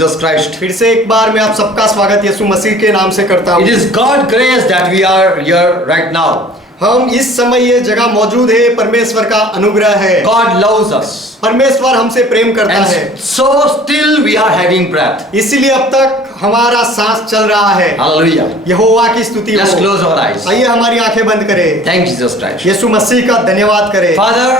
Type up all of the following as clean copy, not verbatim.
Jesus Christ. फिर से एक बार मैं आप सबका स्वागत यीशु मसीह के नाम से करता It हूँ। is God's grace that we are here right now. हम इस समय ये जगह मौजूद है, परमेश्वर का अनुग्रह है। God loves us. परमेश्वर हमसे प्रेम करता है, And so still we are having breath. इसीलिए अब तक हमारा सांस चल रहा है। Hallelujah. यहोवा की स्तुति Let's हो। close our eyes. आइए हमारी आंखें बंद करें, Thank Jesus Christ. यीशु मसीह का धन्यवाद करें। Father,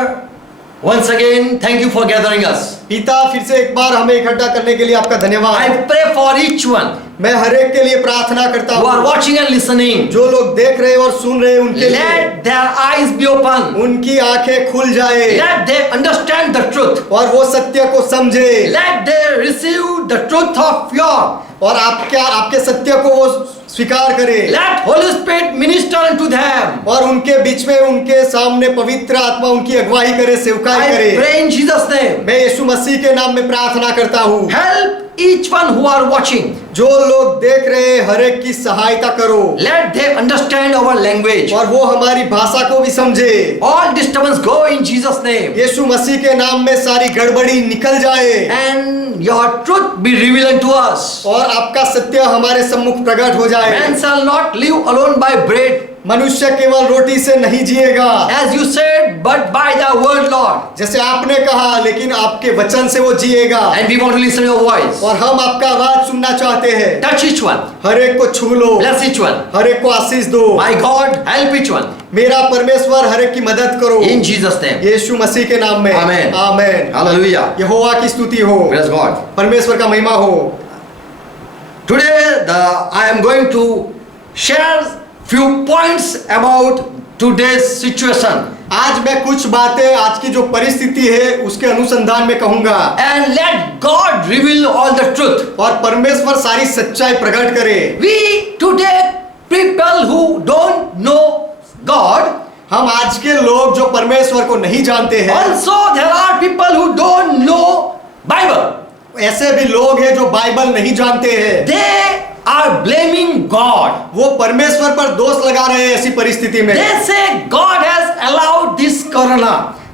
once again, thank you for gathering us. पिता, फिर से एक बार हमें इकट्ठा करने के लिए आपका धन्यवाद। I pray for each one मैं हर एक के लिए प्रार्थना करता who are हूँ, watching and listening. जो लोग देख रहे और सुन रहे उनके लिए Let their eyes be open. उनकी आंखें खुल जाए Let they understand the truth. और वो सत्य को समझे Let they receive the truth of your. और आपके सत्य को वो स्वीकार करे। Let Holy Spirit minister unto them. और उनके बीच में उनके सामने पवित्र आत्मा उनकी अगुवाई करे, सेवकाई I करे। pray in Jesus' name. मैं यीशु मसीह के नाम में प्रार्थना करता हूँ। Help each one who are watching. जो लोग देख रहे हैं हर एक की सहायता करो Let them understand our language. और वो हमारी भाषा को भी समझे। All disturbance go in Jesus' name. यीशु मसीह के नाम में सारी गड़बड़ी निकल जाए And your truth be revealed unto us. और आपका सत्य हमारे सम्मुख प्रकट हो जाए। Man shall not live alone by bread, मनुष्य केवल रोटी से नहीं जिएगा, as you said, but by the word, Lord. जैसे आपने कहा, लेकिन आपके वचन से वो जिएगा। And we want to listen to your voice. और हम आपका आवाज सुनना चाहते हैं। Touch each one. हर एक को छू लो, Bless each one. हर एक को आशीष दो। My God, help each one. मेरा परमेश्वर हर एक की मदद करो, In Jesus' name. यीशु मसीह के नाम में। Amen. आमेन। Hallelujah. यहोवा की स्तुति हो, Praise God. परमेश्वर का महिमा हो। Today, I am going to share few points about today's situation. आज मैं कुछ बातें आज की जो परिस्थिति है उसके अनुसंधान में कहूंगा, And let God reveal all the truth. और परमेश्वर सारी सच्चाई प्रकट करे। We today people who don't know God, हम आज के लोग जो परमेश्वर को नहीं जानते हैं, also there are people who don't know Bible. ऐसे भी लोग हैं जो बाइबल नहीं जानते हैं। They are blaming God. वो परमेश्वर पर दोष लगा रहे हैं ऐसी परिस्थिति में। They say God has allowed this corona.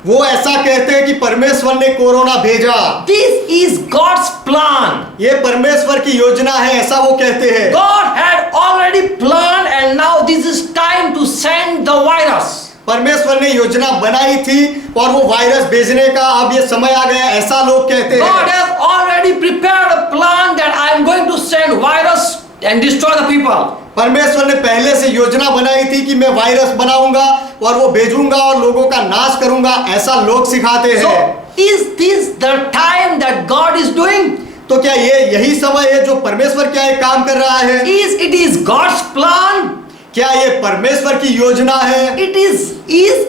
वो ऐसा कहते हैं कि परमेश्वर ने कोरोना भेजा, This is God's plan. ये परमेश्वर की योजना है, ऐसा वो कहते हैं। God had already planned and now this is time to send the virus. परमेश्वर ने योजना बनाई थी और वो वायरस भेजने का अब ये समय आ गया, ऐसा लोग कहते God हैं। has already prepared a plan that I am going to send virus and destroy the people. परमेश्वर ने पहले से योजना बनाई थी कि मैं वायरस बनाऊंगा और वो भेजूंगा और लोगों का नाश करूंगा, ऐसा लोग सिखाते हैं। So is this the time that God is doing? तो क्या ये यही समय है जो परमेश्वर क्या ये काम कर रहा है? It is God's plan? क्या ये परमेश्वर की योजना है? Is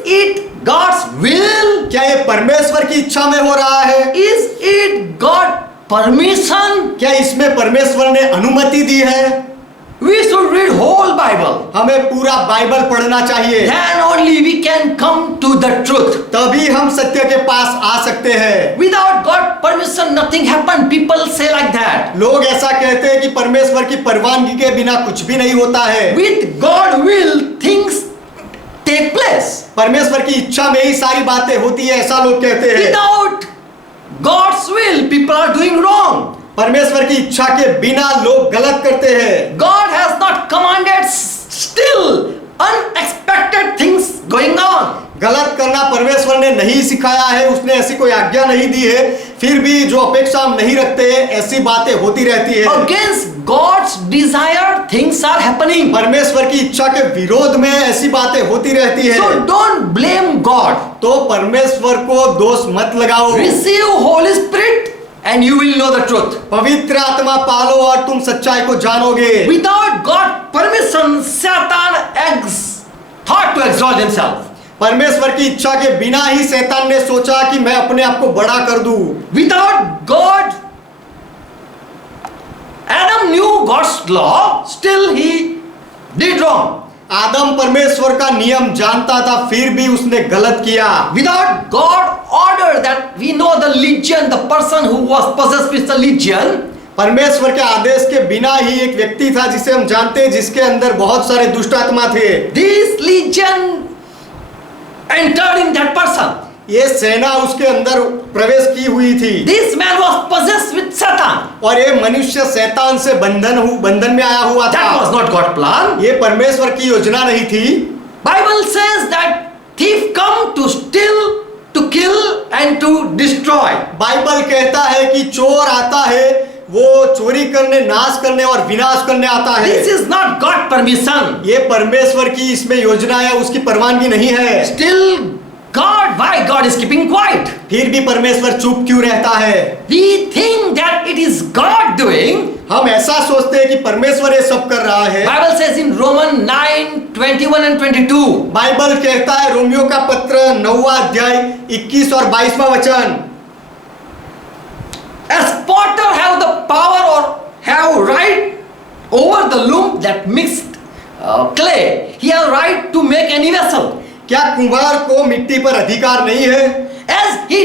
it God's will? क्या ये परमेश्वर की इच्छा में हो रहा है? Is it God permission? क्या इसमें परमेश्वर ने अनुमति दी है? We should read whole Bible. हमें पूरा बाइबल पढ़ना चाहिए, Then only we can come to the truth. तभी हम सत्य के पास आ सकते हैं। Without God permission, nothing happen. People say like that. लोग ऐसा कहते हैं कि परमेश्वर की परवानगी के बिना कुछ भी नहीं होता है। With God will things take place. परमेश्वर की इच्छा में ही सारी बातें होती है, ऐसा लोग कहते हैं। Without God's will, people are doing wrong. परमेश्वर की इच्छा के बिना लोग गलत करते हैं। God has not commanded, still unexpected things going on. गलत करना परमेश्वर ने नहीं सिखाया है, उसने ऐसी कोई आज्ञा नहीं दी है, फिर भी जो अपेक्षा हम नहीं रखते हैं ऐसी बातें होती रहती है। Against God's desire, things are happening. परमेश्वर की इच्छा के विरोध में ऐसी बातें होती रहती है। So don't blame God. तो परमेश्वर को दोष मत लगाओ। Receive Holy Spirit and you will know the truth. पवित्र आत्मा पालो और तुम सच्चाई को जानोगे। Without God permission, Satan thought to exalt himself. परमेश्वर की इच्छा के बिना ही शैतान ने सोचा कि मैं अपने आप को बड़ा कर दूं। Without God, Adam knew God's law, still he did wrong. आदम परमेश्वर का नियम जानता था, फिर भी उसने गलत किया। Without God order that we know the legion, the person who was possessed with the legion, परमेश्वर के आदेश के बिना ही एक व्यक्ति था जिसे हम जानते हैं, जिसके अंदर बहुत सारे दुष्ट आत्मा थे। this legion entered in that person. ये सेना उसके अंदर प्रवेश की हुई थी This man was possessed with Satan. और ये मनुष्य शैतान से बंधन में आया हुआ था। That was not God's plan. ये परमेश्वर की योजना नहीं थी। Bible says that thief come to steal, to kill and to destroy. Bible कहता है कि चोर आता है, वो चोरी करने, नाश करने और विनाश करने आता है। This is not God permission. ये परमेश्वर की इसमें योजना है, उसकी परवानगी नहीं है। Still God, why God is keeping quiet? फिर भी परमेश्वर चुप क्यों रहता है? We think that it is God doing. हम ऐसा सोचते हैं कि परमेश्वर ये सब कर रहा है। Bible says in Romans 9:21 and 22. Bible कहता है रोमियो का पत्र 9वां अध्याय 21 और 22वां वचन, As potter have the power or have right over the loom that mixed clay, he have right to make any vessel. क्या कुम्हार को मिट्टी पर अधिकार नहीं है? As he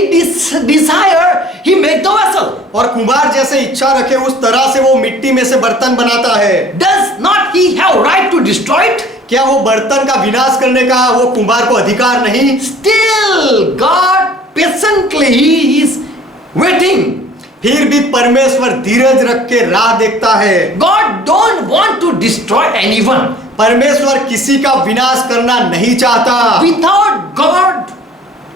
desire, he make the vessel. और कुम्हार जैसे इच्छा रखे उस तरह से वो मिट्टी में से बर्तन बनाता है। Does not he have right to destroy it? क्या वो बर्तन का विनाश करने का वो कुम्हार को अधिकार नहीं? Still God patiently he is waiting. फिर भी परमेश्वर धीरज रख के राह देखता है। God don't want to destroy anyone. परमेश्वर किसी का विनाश करना नहीं चाहता। Without God,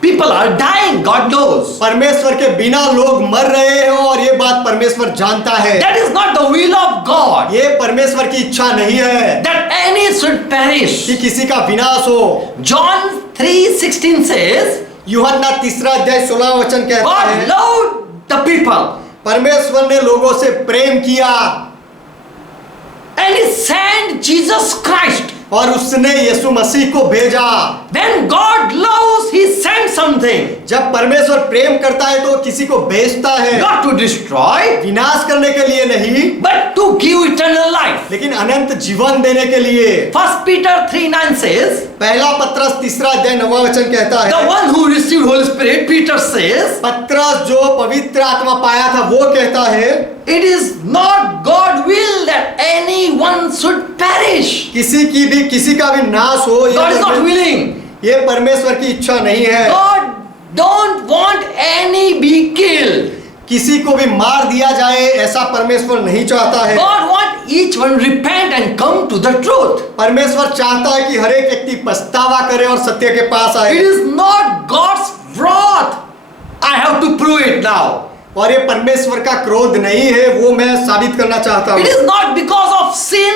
people are dying. God knows. परमेश्वर के बिना लोग मर रहे हैं और ये बात परमेश्वर जानता है। That is not the will of God. ये परमेश्वर की इच्छा नहीं है That any should perish. कि किसी का विनाश हो। John 3:16 says, यूहन्ना 3 अध्याय 16 वचन कहता God है, loved the people परमेश्वर ने लोगों से प्रेम किया and he sent Jesus Christ. और उसने यीशु मसीह को भेजा। When God loves, he sends something. जब परमेश्वर प्रेम करता है तो किसी को भेजता है, Not to destroy, विनाश करने के लिए नहीं, but to give eternal life. लेकिन अनंत जीवन देने के लिए। 1 Peter 3:9 says, पहला पत्रस 3 अध्याय 9वां वचन कहता the है, one who received Holy Spirit, Peter says, पत्रस जो पवित्र आत्मा पाया था वो कहता है, it is not God will that anyone should perish. किसी का भी नाश हो, God is not willing. ये परमेश्वर की इच्छा नहीं है। God don't want any be killed. किसी को भी मार दिया जाए ऐसा परमेश्वर नहीं चाहता है। God want each one repent and come to the truth. परमेश्वर चाहता है कि हर एक व्यक्ति पछतावा करे और सत्य के पास आए। It is not God's wrath. I have to prove it now. और ये परमेश्वर का क्रोध नहीं है, वो मैं साबित करना चाहता हूँ। It is not because of sin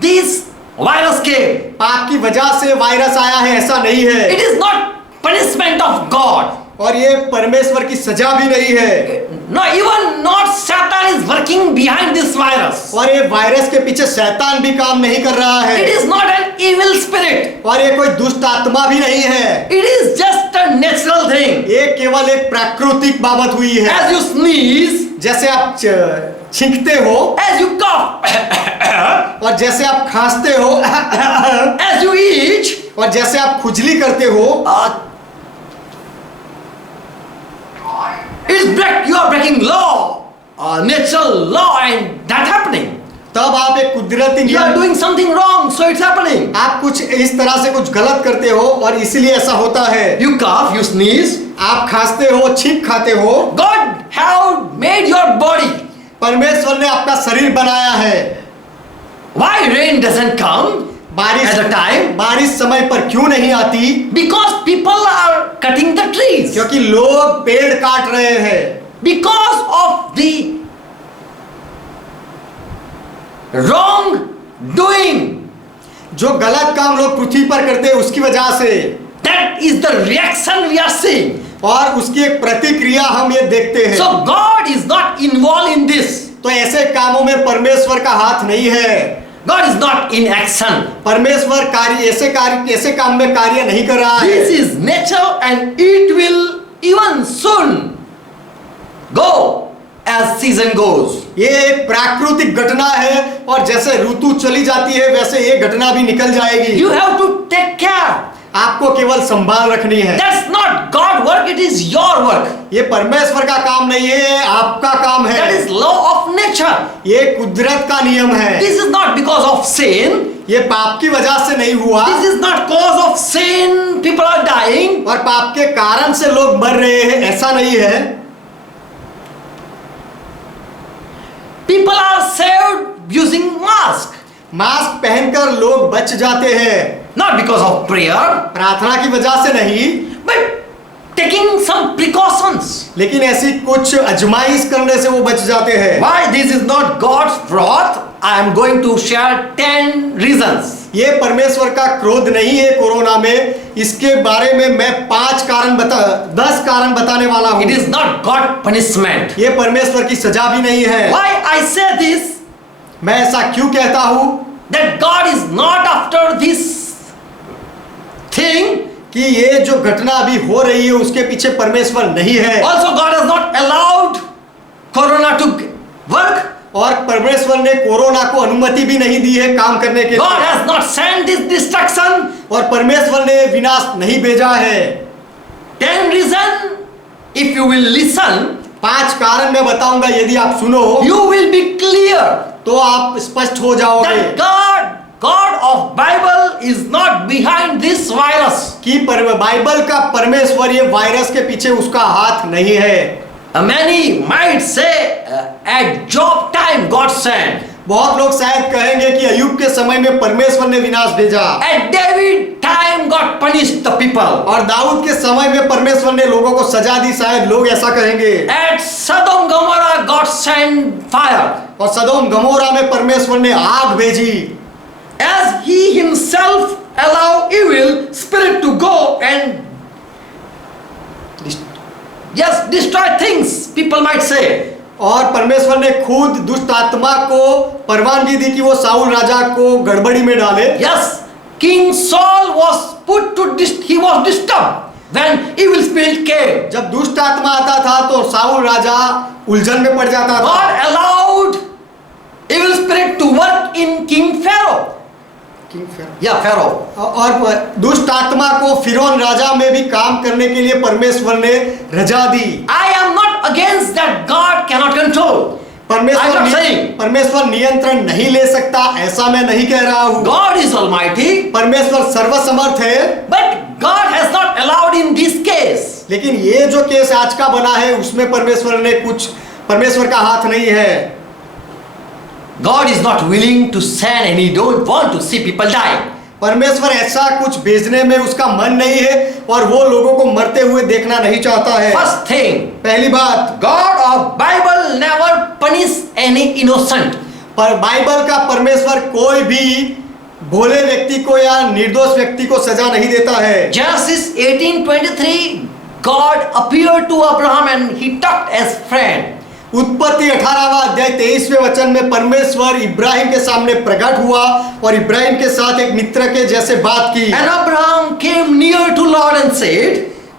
this virus came. पाप की वजह से वायरस आया है ऐसा नहीं है। It is not punishment of God. और ये परमेश्वर की सजा भी नहीं है। No, even not Satan is working behind this virus. और ये वायरस के पीछे शैतान भी काम नहीं कर रहा है। It is not an evil spirit. और ये कोई दुष्ट आत्मा भी नहीं है। It is just a natural thing. ये केवल एक प्राकृतिक बाबत हुई है। As you sneeze, जैसे आप छींकते हो, as you cough, और जैसे आप खांसते हो, as you itch, और जैसे आप खुजली करते हो, you are breaking law, natural law, and that happening. तब आप एक कुदरती You are नियम, doing something wrong, so it's happening. आप कुछ इस तरह से कुछ गलत करते हो और इसीलिए ऐसा होता है। You cough, you sneeze. आप खांसते हो, छींक खाते हो। God have made your body. परमेश्वर ने आपका शरीर बनाया है। Why rain doesn't come बारिश at a time? बारिश समय पर क्यों नहीं आती? Because people are cutting the trees. क्योंकि लोग पेड़ काट रहे हैं। Because of the wrong doing. जो गलत काम लोग पृथ्वी पर करते हैं उसकी वजह से, That is the reaction we are seeing. और उसकी एक प्रतिक्रिया हम ये देखते हैं। So God is not involved in this. तो ऐसे कामों में परमेश्वर का हाथ नहीं है। God is not in action. परमेश्वर ऐसे काम में कार्य नहीं कर रहा है। This is nature and it will even soon go as season goes. ये एक प्राकृतिक घटना है और जैसे ऋतु चली जाती है वैसे ये घटना भी निकल जाएगी। You have to take care. आपको केवल संभाल रखनी है। That's not God work, it is your work. ये परमेश्वर का काम नहीं है, आपका काम है। That is law of nature. ये कुदरत का नियम है। This is not because of sin. ये पाप की वजह से नहीं हुआ, This is not cause of sin. People are dying. और पाप के कारण से लोग मर रहे हैं, ऐसा नहीं है। People are saved using mask. Mask पहनकर लोग बच जाते हैं, Not because of prayer, प्रार्थना की वजह से नहीं, but taking some precautions. लेकिन ऐसी कुछ अजमाइश करने से वो बच जाते हैं। Why this is not God's wrath? I am going to share 10 reasons. ये परमेश्वर का क्रोध नहीं है कोरोना में, इसके बारे में मैं 10 कारण बताने वाला हूँ। It is not God punishment. ये परमेश्वर की सजा भी नहीं है। Why I say this? मैं ऐसा क्यों कहता हूँ That God is not after this thing. कि ये जो घटना अभी हो रही है उसके पीछे परमेश्वर नहीं है, Also God has not allowed Corona to work. और परमेश्वर ने कोरोना को अनुमति भी नहीं दी है काम करने के God लिए, has not sent this destruction. और परमेश्वर ने विनाश नहीं भेजा है। 10 reason. If you will listen, 5 कारण मैं बताऊंगा, यदि आप सुनो you will be clear तो आप स्पष्ट हो जाओगे that God of Bible is not behind this virus. कि बाइबल का परमेश्वर ये वायरस के पीछे उसका हाथ नहीं है। Many might say at Job time God sent. बहुत लोग शायद कहेंगे कि अय्यूब के समय में परमेश्वर ने विनाश भेजा, At David time God punished the people. और दाऊद के समय में परमेश्वर ने लोगों को सजा दी, शायद लोग ऐसा कहेंगे। At Sodom Gomorrah God sent fire. और सदोम गमोरा में परमेश्वर ने आग भेजी, As he himself allow evil spirit to go and destroy things, people might say. और परमेश्वर ने खुद दुष्ट आत्मा को परवानगी दी कि वो साउल राजा को गड़बड़ी में डाले। Yes, King Saul was put to he was disturbed when evil spirit came. जब दुष्ट आत्मा आता था तो साउल राजा उलझन में पड़ जाता था। God allowed evil spirit to work in King Pharaoh. Yeah, Pharaoh. और दुष्ट आत्मा को फिरौन राजा में भी काम करने के लिए परमेश्वर ने रजा दी। I am not against that. God cannot control. I'm not saying. परमेश्वर नियंत्रण नहीं ले सकता, ऐसा मैं नहीं कह रहा हूँ। God is almighty. परमेश्वर सर्वसमर्थ है, But God has not allowed in this case. लेकिन ये जो केस आज का बना है उसमें परमेश्वर का हाथ नहीं है। God is not willing to send and He don't want to see people die. परमेश्वर ऐसा कुछ भेजने में उसका मन नहीं है और वो लोगों को मरते हुए देखना नहीं चाहता है। First thing, पहली बात, God of Bible never punish any innocent. पर बाइबल का परमेश्वर कोई भी भोले व्यक्ति को या निर्दोष व्यक्ति को सजा नहीं देता है। Genesis 18:23, God appeared to Abraham and He talked as friend. उत्पत्ति 18वां अध्याय 23वें वचन में परमेश्वर इब्राहिम के सामने प्रकट हुआ और इब्राहिम के साथ एक मित्र के जैसे बात की। And Abraham came near to Lord and said,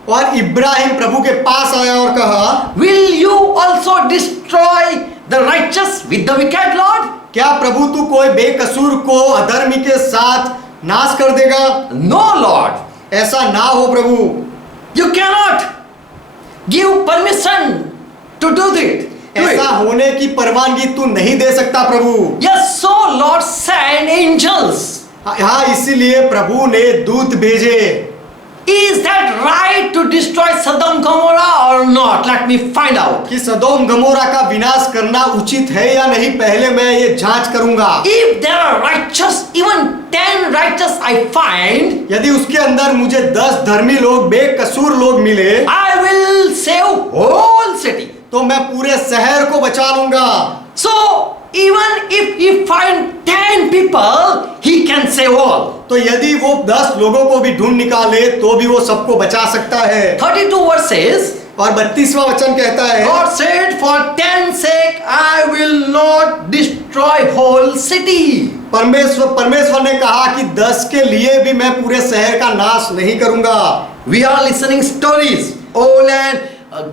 और इब्राहिम प्रभु के पास आया और कहा, Will you also destroy the righteous with the wicked, Lord? क्या प्रभु तू कोई बेकसूर को अधर्मी के साथ नाश कर देगा? No, Lord. ऐसा ना हो प्रभु। You cannot give permission to do it. ऐसा होने की परवानगी तू नहीं दे सकता प्रभु। Yes, so Lord sent angels. हाँ, इसीलिए प्रभु ने दूत भेजे। Is that right to destroy Sodom Gomorrah or not? Let me find out. कि सदोम गमोरा का विनाश करना उचित है या नहीं, पहले मैं ये जांच करूंगा। If there are righteous, even 10 righteous I find, यदि उसके अंदर मुझे 10 धर्मी लोग, बेकसूर लोग मिले, I will save whole city. तो मैं पूरे शहर को बचा लूंगा। So even if he find 10 people, he can save all. तो यदि वो 10 लोगों को भी ढूंढ निकाले तो भी वो सबको बचा सकता है। 32 verses. और 32वां वचन कहता है, God said, for 10 sake I will not destroy whole city. परमेश्वर ने कहा कि 10 के लिए भी मैं पूरे शहर का नाश नहीं करूंगा। We are listening stories. Old and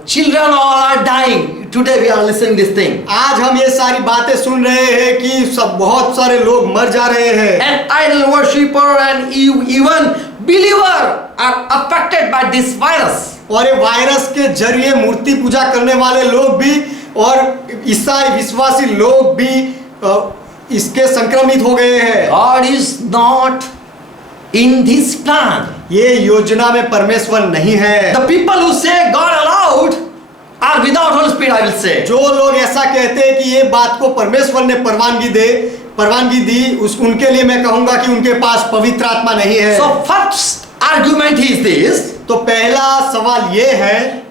children all are dying. Today we are listening this thing. आज हम ये सारी बातें सुन रहे हैं कि सब बहुत सारे लोग मर जा रहे हैं। And idol worshipper and even believer are affected by this virus. और ये वायरस के जरिए मूर्ति पूजा करने वाले लोग भी और ईसाई विश्वासी लोग भी इसके संक्रमित हो गए हैं। God is not in this plan. ये योजना में परमेश्वर नहीं है। The people who say God allowed are without Holy Spirit, I will say. जो लोग ऐसा कहते हैं कि ये बात को परमेश्वर ने परवानगी दी, उनके लिए मैं कहूंगा कि उनके पास पवित्र आत्मा नहीं है। So first argument is this: तो पहला सवाल ये है,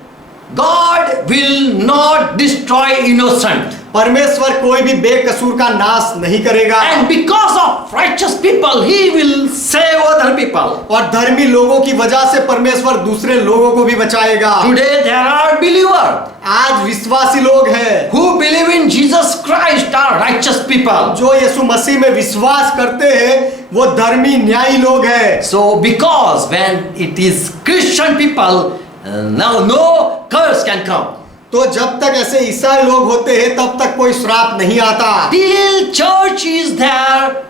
God will not destroy innocent. परमेश्वर कोई भी बेकसूर का नाश नहीं करेगा, And because of righteous people, He will save other people. और धर्मी लोगों की वजह से परमेश्वर दूसरे लोगों को भी बचाएगा। Today there are believers आज विश्वासी लोग हैं who believe in Jesus Christ are righteous people. जो यीशु मसीह में विश्वास करते हैं, वो धर्मी न्यायी लोग हैं। So because when it is Christian people, now no curse can come. तो जब तक ऐसे ईसाई लोग होते हैं तब तक कोई श्राप नहीं आता। Till church is there,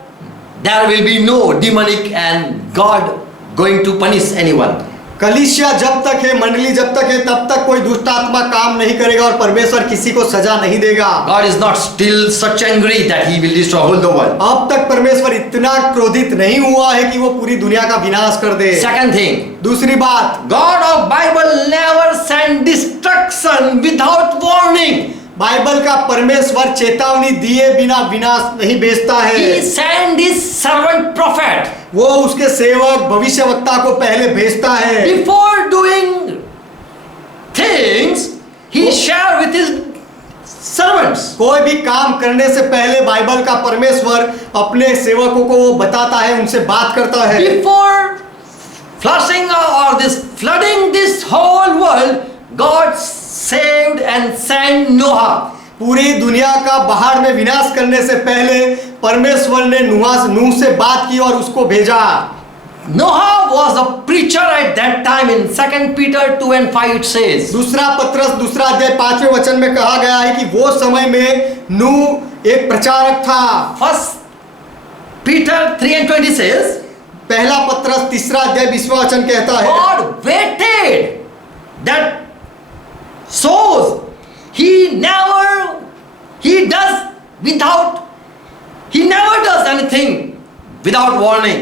there will be no demonic and God going to punish anyone. कलीसिया जब तक है, मंडली जब तक है, तब तक कोई दुष्ट आत्मा काम नहीं करेगा और परमेश्वर किसी को सजा नहीं देगा। God is not still such angry that He will destroy whole the world. अब तक परमेश्वर इतना क्रोधित नहीं हुआ है कि वो पूरी दुनिया का विनाश कर दे। Second thing, दूसरी बात, God of Bible never send destruction without warning. Bible का परमेश्वर चेतावनी दिए बिना विनाश नहीं भेजता He है। sent His servant prophet. वो उसके सेवक भविष्यवक्ता को पहले भेजता है। Before doing things, He share with His servants. कोई भी काम करने से पहले बाइबल का परमेश्वर अपने सेवकों को वो बताता है, उनसे बात करता है। Before flushing or this flooding this whole world, God saved and sent Noah. पूरी दुनिया का बाहर में विनाश करने से पहले परमेश्वर ने नूह से बात की और उसको भेजा। Noah was a preacher at that time. In 2 Peter 2:5 it says. दूसरा पत्रस दूसरा अध्याय 5वें वचन में कहा गया है कि वो समय में नूह एक प्रचारक था। 1 Peter 3:20 says. पहला पत्रस तीसरा अध्याय 20वां वचन कहता है, God waited that sows. He never does anything without warning.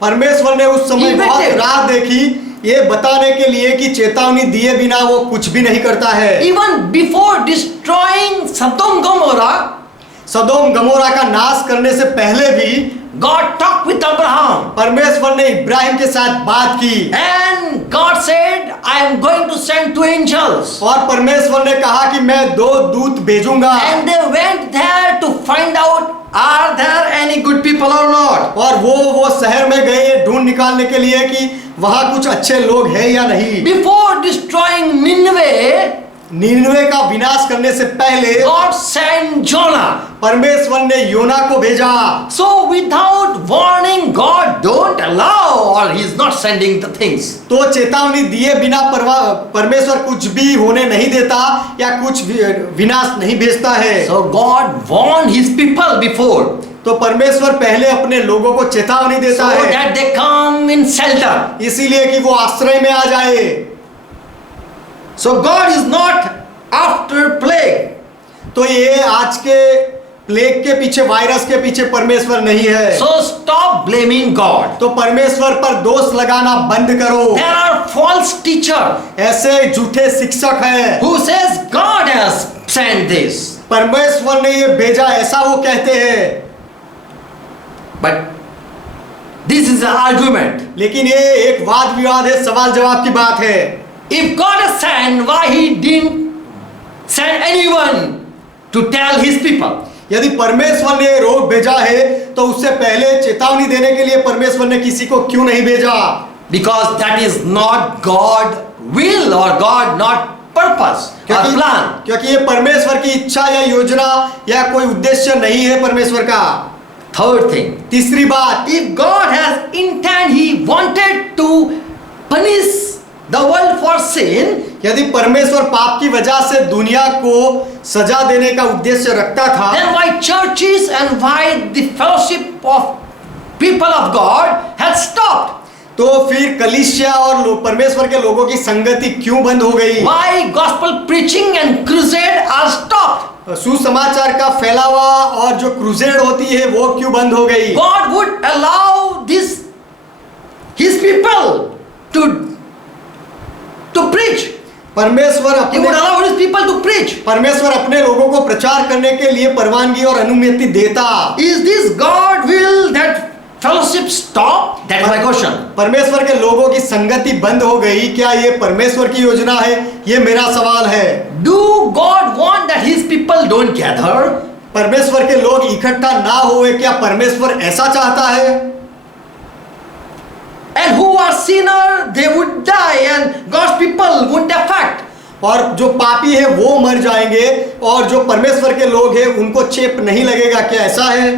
परमेश्वर ने उस समय He बहुत waited. राह देखी ये बताने के लिए कि चेतावनी दिए बिना वो कुछ भी नहीं करता है। Even before destroying Sodom Gomorrah, सदोम गमोरा का नाश करने से पहले भी God talked with Abraham. परमेश्वर ने इब्राहिम के साथ बात की And God said, I am going to send 2 angels. और परमेश्वर ने कहा कि मैं 2 दूत भेजूंगा। And they went there to find out, are there any good people or not? और वो शहर में गए ये ढूंढ निकालने के लिए कि वहां कुछ अच्छे लोग हैं या नहीं। Before destroying Nineveh, निनवे का विनाश करने से पहले God sent Jonah. परमेश्वर ने योना को भेजा। So without warning, God don't allow, or He is not sending the things. तो चेतावनी दिए बिना परमेश्वर कुछ भी होने नहीं देता या कुछ विनाश नहीं भेजता है। So God warned His people before, तो परमेश्वर पहले अपने लोगों को चेतावनी so देता है, that they come in shelter. इसीलिए कि वो आश्रय में आ जाए। So God is not after plague. तो ये आज के प्लेग के पीछे, वायरस के पीछे परमेश्वर नहीं है। So stop blaming God. तो परमेश्वर पर दोष लगाना बंद करो। There are false teachers ऐसे झूठे शिक्षक हैं who says God has sent this. परमेश्वर ने ये भेजा, ऐसा वो कहते हैं। But this is an argument. लेकिन ये एक वाद विवाद है, सवाल जवाब की बात है। If God has sent, why He didn't send anyone to tell His people? यदि परमेश्वर ने रोग भेजा है तो उससे पहले चेतावनी देने के लिए परमेश्वर ने किसी को क्यों नहीं भेजा? Because that is not God will or God not purpose or plan. क्योंकि ये परमेश्वर की इच्छा या योजना या कोई उद्देश्य नहीं है परमेश्वर का। Third thing, तीसरी बात, if God has intent, He wanted to punish the world for sin, यदि परमेश्वर पाप की वजह से दुनिया को सजा देने का उद्देश्य रखता था, then why churches and why the fellowship of people of God had stopped? तो फिर कलीसिया और परमेश्वर के लोगों की संगति क्यों बंद हो गई? Why gospel preaching and crusade are stopped? सुसमाचार का फैलावा और जो क्रूसेड होती है वो क्यों बंद हो गई? God would allow his people to preach. परमेश्वर He would अपने allow his people to preach. परमेश्वर अपने लोगों को प्रचार करने के लिए परवानगी और अनुमति देता। Is this God will that fellowship stop? That is my question. परमेश्वर के लोगों की संगति बंद हो गई, क्या ये परमेश्वर की योजना है? ये मेरा सवाल है। Do God want that his people don't gather? परमेश्वर के लोग इकट्ठा ना होए, क्या परमेश्वर ऐसा चाहता है? And who are sinner, they would die and God's people wouldn't affect. और जो पापी है वो मर जाएंगे और जो परमेश्वर के लोग हैं उनको चेप नहीं लगेगा, क्या ऐसा है?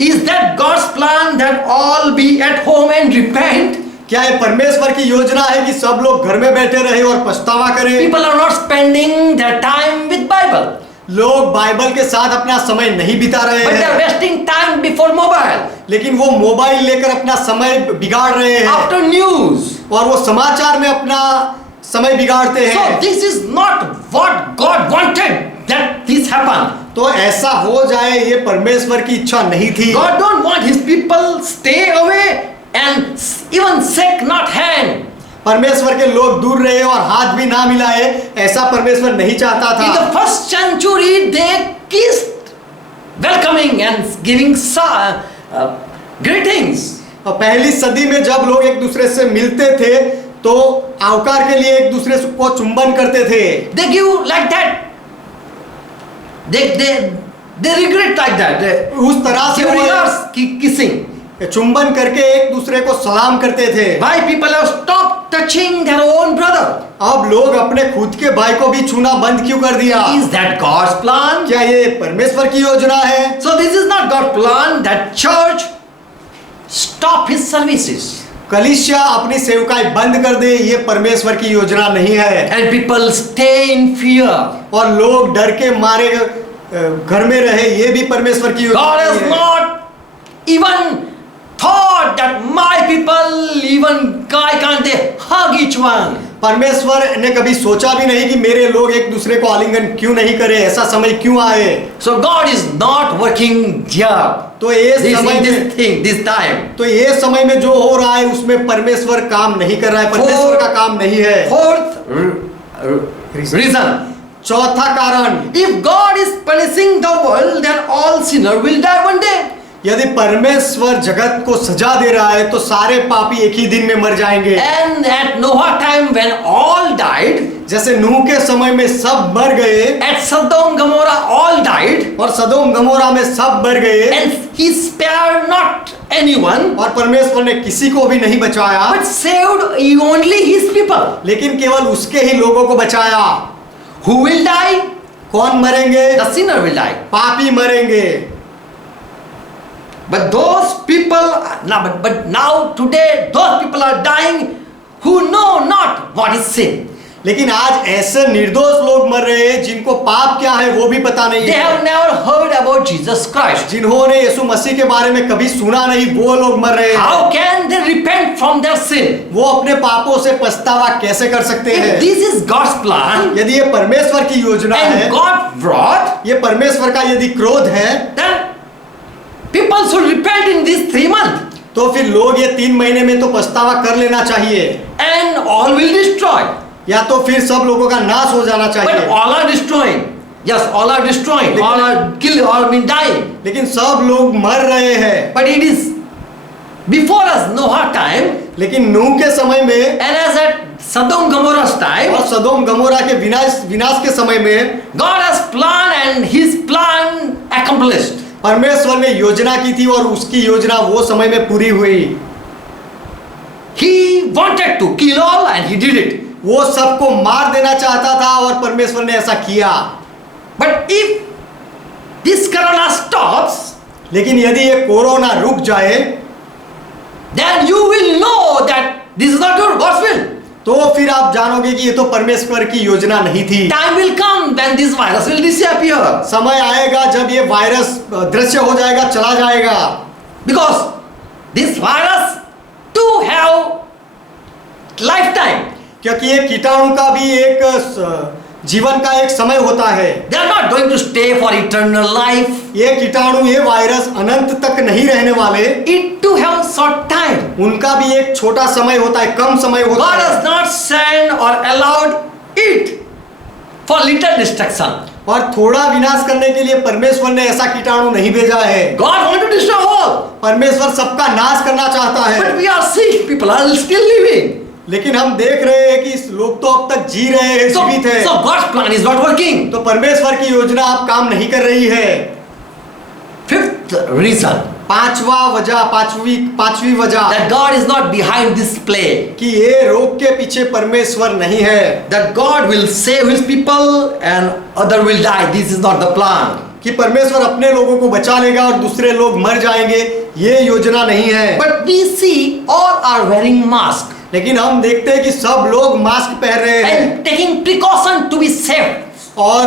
Is that God's plan that all be at home and repent? क्या ये परमेश्वर की योजना है कि सब लोग घर में बैठे रहे और पछतावा करें? People are not spending their time with Bible, लोग बाइबल के साथ अपना समय नहीं बिता रहे but they are हैं, wasting time before mobile, लेकिन वो मोबाइल लेकर अपना समय बिगाड़ रहे हैं after news. और वो समाचार में अपना समय बिगाड़ते So हैं। this is not what God wanted that this happen. तो ऐसा हो जाए ये परमेश्वर की इच्छा नहीं थी। God don't want his people stay away and even shake not hand. परमेश्वर के लोग दूर रहे और हाथ भी ना मिलाए, ऐसा परमेश्वर नहीं चाहता In था। the first century, they kissed, welcoming and giving greetings. और पहली सदी में जब लोग एक दूसरे से मिलते थे तो आवकार के लिए एक दूसरे को चुंबन करते थे। They give like that. They regret like that. They उस तरह से give वो regards, kissing. चुंबन करके एक दूसरे को सलाम करते थे। Why people have stopped touching their own brother? अब लोग अपने खुद के भाई को भी छूना बंद क्यों कर दिया? Is that God's plan? क्या ये परमेश्वर की योजना है? So this is not God's plan that church stop his services कलीसिया अपनी सेवकाई बंद कर दे, ये परमेश्वर की योजना नहीं है। and people stay in fear. और लोग डर के मारे घर में रहे, ये भी परमेश्वर की योजना God has नहीं है। not even thought that my people even can't they hug each one. परमेश्वर ने कभी सोचा भी नहीं कि मेरे लोग एक दूसरे को आलिंगन क्यों नहीं करें, ऐसा समय क्यों आए? So God is not working here. तो ये This समय in this में thing, this time. तो ये समय में जो हो रहा है उसमें परमेश्वर काम नहीं कर रहा है, परमेश्वर का काम नहीं है। Fourth reason. चौथा कारण, If God is punishing the world, then all sinner will die one day. यदि परमेश्वर जगत को सजा दे रहा है तो सारे पापी एक ही दिन में मर जाएंगे। And at Noah time when all died, जैसे नूह के समय में सब मर गए at Sodom Gomorrah all died, और सदोम गमोरा में सब मर गए and he spared not anyone, और परमेश्वर ने किसी को भी नहीं बचाया, but saved only his people. लेकिन केवल उसके ही लोगों को बचाया। Who will die? कौन मरेंगे? The sinner will die. पापी मरेंगे। But those people, but now today, those people are dying who know not what is sin. लेकिन आज ऐसे निर्दोष लोग मर रहे हैं जिनको पाप क्या है वो भी पता नहीं They है, have never heard about Jesus Christ. जिन्होंने यीशु मसीह के बारे में कभी सुना नहीं, वो लोग मर रहे हैं। How can they repent from their sin? वो अपने पापों से पछतावा कैसे कर सकते If हैं? this is God's plan यदि ये परमेश्वर की योजना है, and God brought, ये परमेश्वर का यदि क्रोध है, then people should repent in these 3 months तो फिर लोग ये 3 महीने में तो पछतावा कर लेना चाहिए, and all will destroy. या तो फिर सब लोगों का नाश हो जाना But चाहिए। all are destroying. Yes, all are destroying. All are killing, all are dying. लेकिन सब लोग मर रहे हैं। But it is before us Noah time, लेकिन नूह के समय में and as at Sodom Gomorrah's time, और सदोम गमोरा के विनाश के समय में God has planned and His plan accomplished. परमेश्वर ने योजना की थी और उसकी योजना वो समय में पूरी हुई। He wanted to kill all and He did it. वो सबको मार देना चाहता था और परमेश्वर ने ऐसा किया। But if this corona stops, लेकिन यदि ये कोरोना रुक जाए then you will know that this is not God's will. तो फिर आप जानोगे कि ये तो परमेश्वर की योजना नहीं थी। Time will come when this virus will disappear. समय आएगा जब ये वायरस दृश्य हो जाएगा, चला जाएगा। Because this virus to have क्योंकि ये कीटाणु का भी एक जीवन का एक समय होता है। They are not going to stay for eternal life. ये कीटाणु, ये वायरस अनंत तक नहीं रहने वाले। It too have short time. उनका भी एक छोटा समय होता है, कम समय होता God है। has not sent or allowed it for little destruction. और थोड़ा विनाश करने के लिए परमेश्वर ने ऐसा कीटाणु नहीं भेजा है। God wants to destroy all. परमेश्वर सबका नाश करना चाहता है। But we are sick. People are still living. लेकिन हम देख रहे हैं कि लोग तो अब तक जी रहे हैं, So, जीवित है। so God's plan is not working. तो परमेश्वर की योजना अब काम नहीं कर रही है। Fifth reason पांचवी वजह that God is not behind this plague. कि ये रोग के पीछे परमेश्वर नहीं है। That God will save his people and other will die. This is not the plan. कि परमेश्वर अपने लोगों को बचा लेगा और दूसरे लोग मर जाएंगे, ये योजना नहीं है। But we see all are wearing mask लेकिन हम देखते हैं कि सब लोग मास्क पहन रहे हैं and taking precaution to be safe. और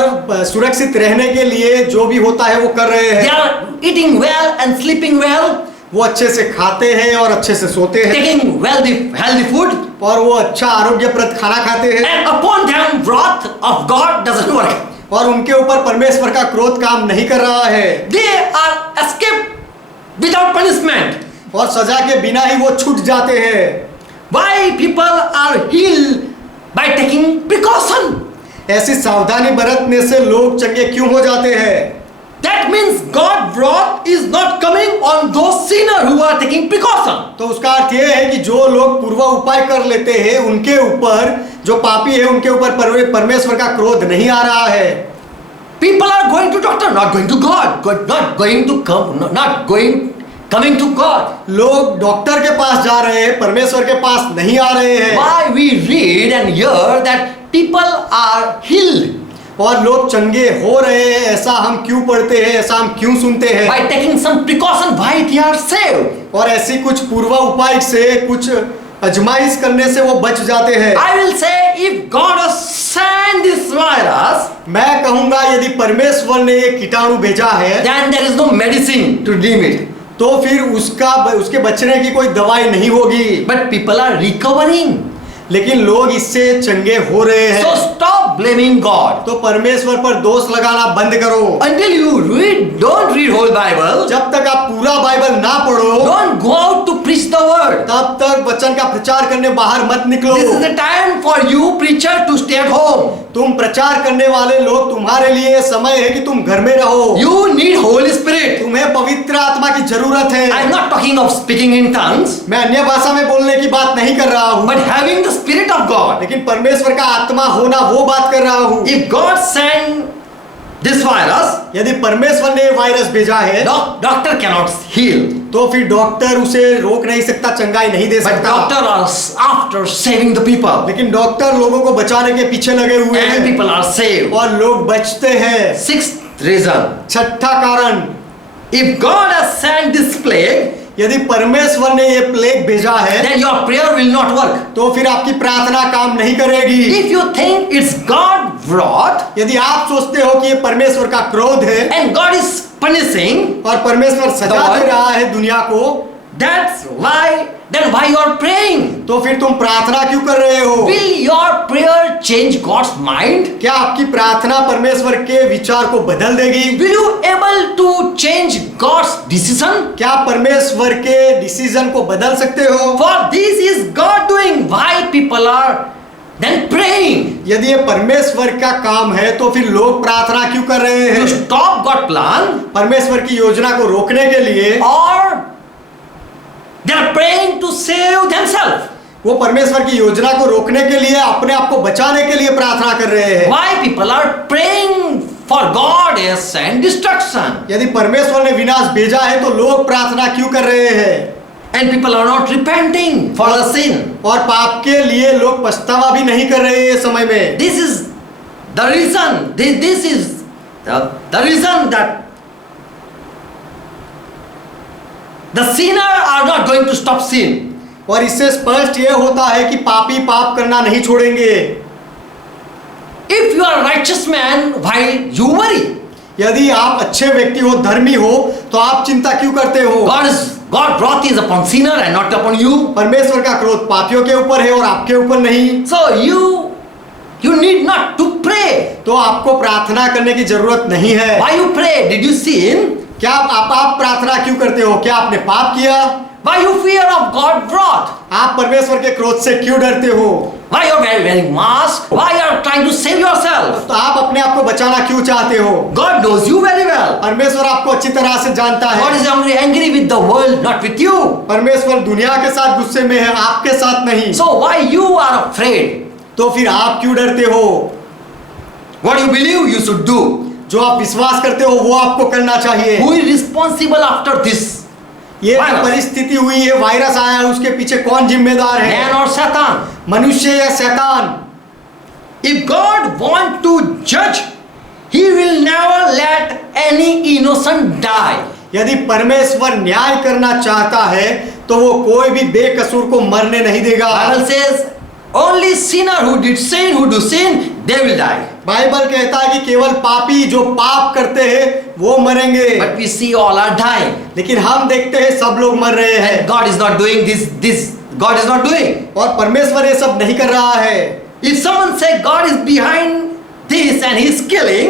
सुरक्षित रहने के लिए जो भी होता है वो कर रहे They हैं। are eating well and sleeping well, वो अच्छे से खाते हैं और अच्छे से सोते हैं taking healthy food, और वो अच्छा आरोग्यप्रद खाना खाते हैं and upon them wrath of God doesn't work. और उनके ऊपर परमेश्वर का क्रोध काम नहीं कर रहा है They are escaped without punishment. और सजा के बिना ही वो छूट जाते हैं। Why people are healed by taking precaution? ऐसी सावधानी बरतने से लोग चंगे क्यों हो जाते हैं? That means God's wrath is not coming on those sinners who are taking precaution. तो उसका अर्थ ये है कि जो लोग पूर्व उपाय कर लेते हैं उनके ऊपर, जो पापी है उनके ऊपर परमेश्वर का क्रोध नहीं आ रहा है। People are going to doctor, not going to God, coming to God. लोग डॉक्टर के पास जा रहे हैं, परमेश्वर के पास नहीं आ रहे हैं। Why we read and hear that people are healed और लोग चंगे हो रहे हैं, ऐसा हम क्यों पढ़ते हैं, ऐसा हम क्यों सुनते हैं? by taking some precaution, why they are saved? और ऐसी कुछ पूर्व उपाय से, कुछ अजमाइश करने से वो बच जाते हैं। I will say if God has sent this virus, मैं कहूंगा यदि परमेश्वर ने ये कीटाणु भेजा है then there is no medicine to redeem it. तो फिर उसके बचने की कोई दवाई नहीं होगी। But people are recovering. लेकिन लोग इससे चंगे हो रहे हैं। So stop blaming God. तो परमेश्वर पर दोष लगाना बंद करो। Until you don't read whole Bible. जब तक आप पूरा बाइबल ना पढ़ो, Don't go out to preach the word. तब तक वचन का प्रचार करने बाहर मत निकलो। This is the time for you preacher to stay at home. तुम प्रचार करने वाले लोग, तुम्हारे लिए समय है कि तुम घर में रहो। You need Holy Spirit. तुम्हें पवित्र आत्मा की जरूरत है। I'm not talking of speaking in tongues, मैं अन्य भाषा में बोलने की बात नहीं कर रहा हूँ, but having the Spirit of God. लेकिन परमेश्वर का आत्मा होना वो बात कर रहा हूँ। If God sent this virus, यदि परमेश्वर ने वायरस भेजा है, doctor cannot heal. तो फिर डॉक्टर उसे रोक नहीं सकता, चंगाई नहीं दे But सकता। doctor are after saving the people, लेकिन डॉक्टर लोगों को बचाने के पीछे लगे हुए and हैं people are saved. और लोग बचते हैं। Sixth reason, छठा कारण, if God has sent this plague, यदि परमेश्वर ने ये प्लेग भेजा है then your prayer will not work. तो फिर आपकी प्रार्थना काम नहीं करेगी। If you think it's God's wrath यदि आप सोचते हो कि ये परमेश्वर का क्रोध है and God is punishing, और परमेश्वर सजा दे रहा है दुनिया को, then why you are praying? तो फिर तुम प्रार्थना क्यों कर रहे हो? Will your prayer change God's mind? क्या आपकी प्रार्थना परमेश्वर के विचार को बदल देगी? Will you able to change God's decision? क्या परमेश्वर के डिसीजन को बदल सकते हो? For this is God doing. Why people are then praying? यदि ये परमेश्वर का काम है तो फिर लोग प्रार्थना क्यों कर रहे To हैं? stop God's plan, परमेश्वर की योजना को रोकने के लिए, or they are praying to save themselves? वो परमेश्वर की योजना को रोकने के लिए, अपने आप को बचाने के लिए प्रार्थना कर रहे हैं। Why people are praying for God has sent destruction? यदि परमेश्वर ने विनाश भेजा है तो लोग प्रार्थना क्यों कर रहे हैं? And people are not repenting for the sin. और पाप के लिए लोग पछतावा भी नहीं कर रहे हैं इस समय में। This is the reason. This is the reason that the sinner are not going to stop sin. और इससे स्पष्ट ये होता है कि पापी पाप करना नहीं छोड़ेंगे। If you are a righteous man, why you worry? यदि आप अच्छे व्यक्ति हो, धर्मी हो, तो आप चिंता क्यों करते हो? God is God's wrath is upon sinner and not upon you. परमेश्वर का क्रोध पापियों के ऊपर है और आपके ऊपर नहीं। So you need not to pray. तो आपको प्रार्थना करने की जरूरत नहीं है। Why you pray? Did you sin? क्या आप प्रार्थना क्यों करते हो? क्या आपने पाप किया? Why you fear of God's wrath? आप परमेश्वर के क्रोध से क्यों डरते हो? Why you are wearing mask? Why you are trying to save yourself? तो आप अपने आप को बचाना क्यों चाहते हो? God knows you very well. परमेश्वर आपको अच्छी तरह से जानता God है। is angry with the world, not with you. परमेश्वर दुनिया के साथ गुस्से में है, आपके साथ नहीं। So why you are afraid? तो फिर आप क्यों डरते हो? What you believe you should do. जो आप विश्वास करते हो वो आपको करना चाहिए। Who is responsible after this? ये जो वायरस। परिस्थिति हुई है, वायरस आया है, उसके पीछे कौन जिम्मेदार है? Man or Satan? मनुष्य या शैतान? If God want to judge, He will never let any innocent die. यदि परमेश्वर न्याय करना चाहता है तो वो कोई भी बेकसूर को मरने नहीं देगा। Bible says only sinner who did sin, who do sin, they will die. Bible कहता है कि केवल पापी जो पाप करते हैं वो मरेंगे। But we see all are dying. लेकिन हम देखते हैं सब लोग मर रहे हैं। And God is not doing this. God is not doing. और परमेश्वर ये सब नहीं कर रहा है। If someone say God is behind this and He is killing,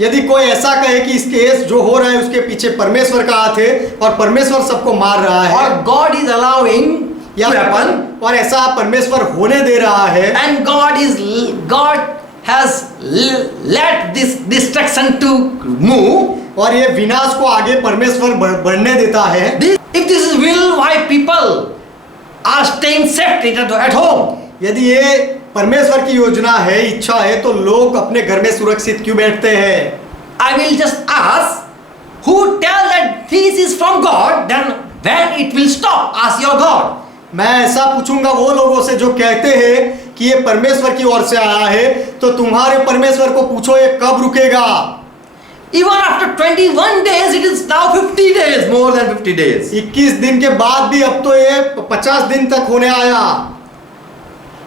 यदि कोई ऐसा कहे कि इस केस जो हो रहा है उसके पीछे परमेश्वर का हाथ है और परमेश्वर सबको मार रहा है, or God is allowing या to happen, और ऐसा परमेश्वर होने दे रहा है, and God has let this destruction to move. और ये विनाश को आगे परमेश्वर बढ़ने देता है। If this is will, why people are staying safe at home? यदि ये परमेश्वर की योजना है, इच्छा है, तो लोग अपने घर में सुरक्षित क्यों बैठते हैं? I will just ask, who tell that this is from God, then when it will stop? Ask your God. मैं ऐसा पूछूंगा वो लोगों से जो कहते हैं कि ये परमेश्वर की ओर से आया है, तो तुम्हारे परमेश्वर को पूछो ये कब रुकेगा? Even after 21 days, it is now 50 days, more than 50 days. 21 दिन के बाद भी अब तो ये 50 दिन तक होने आया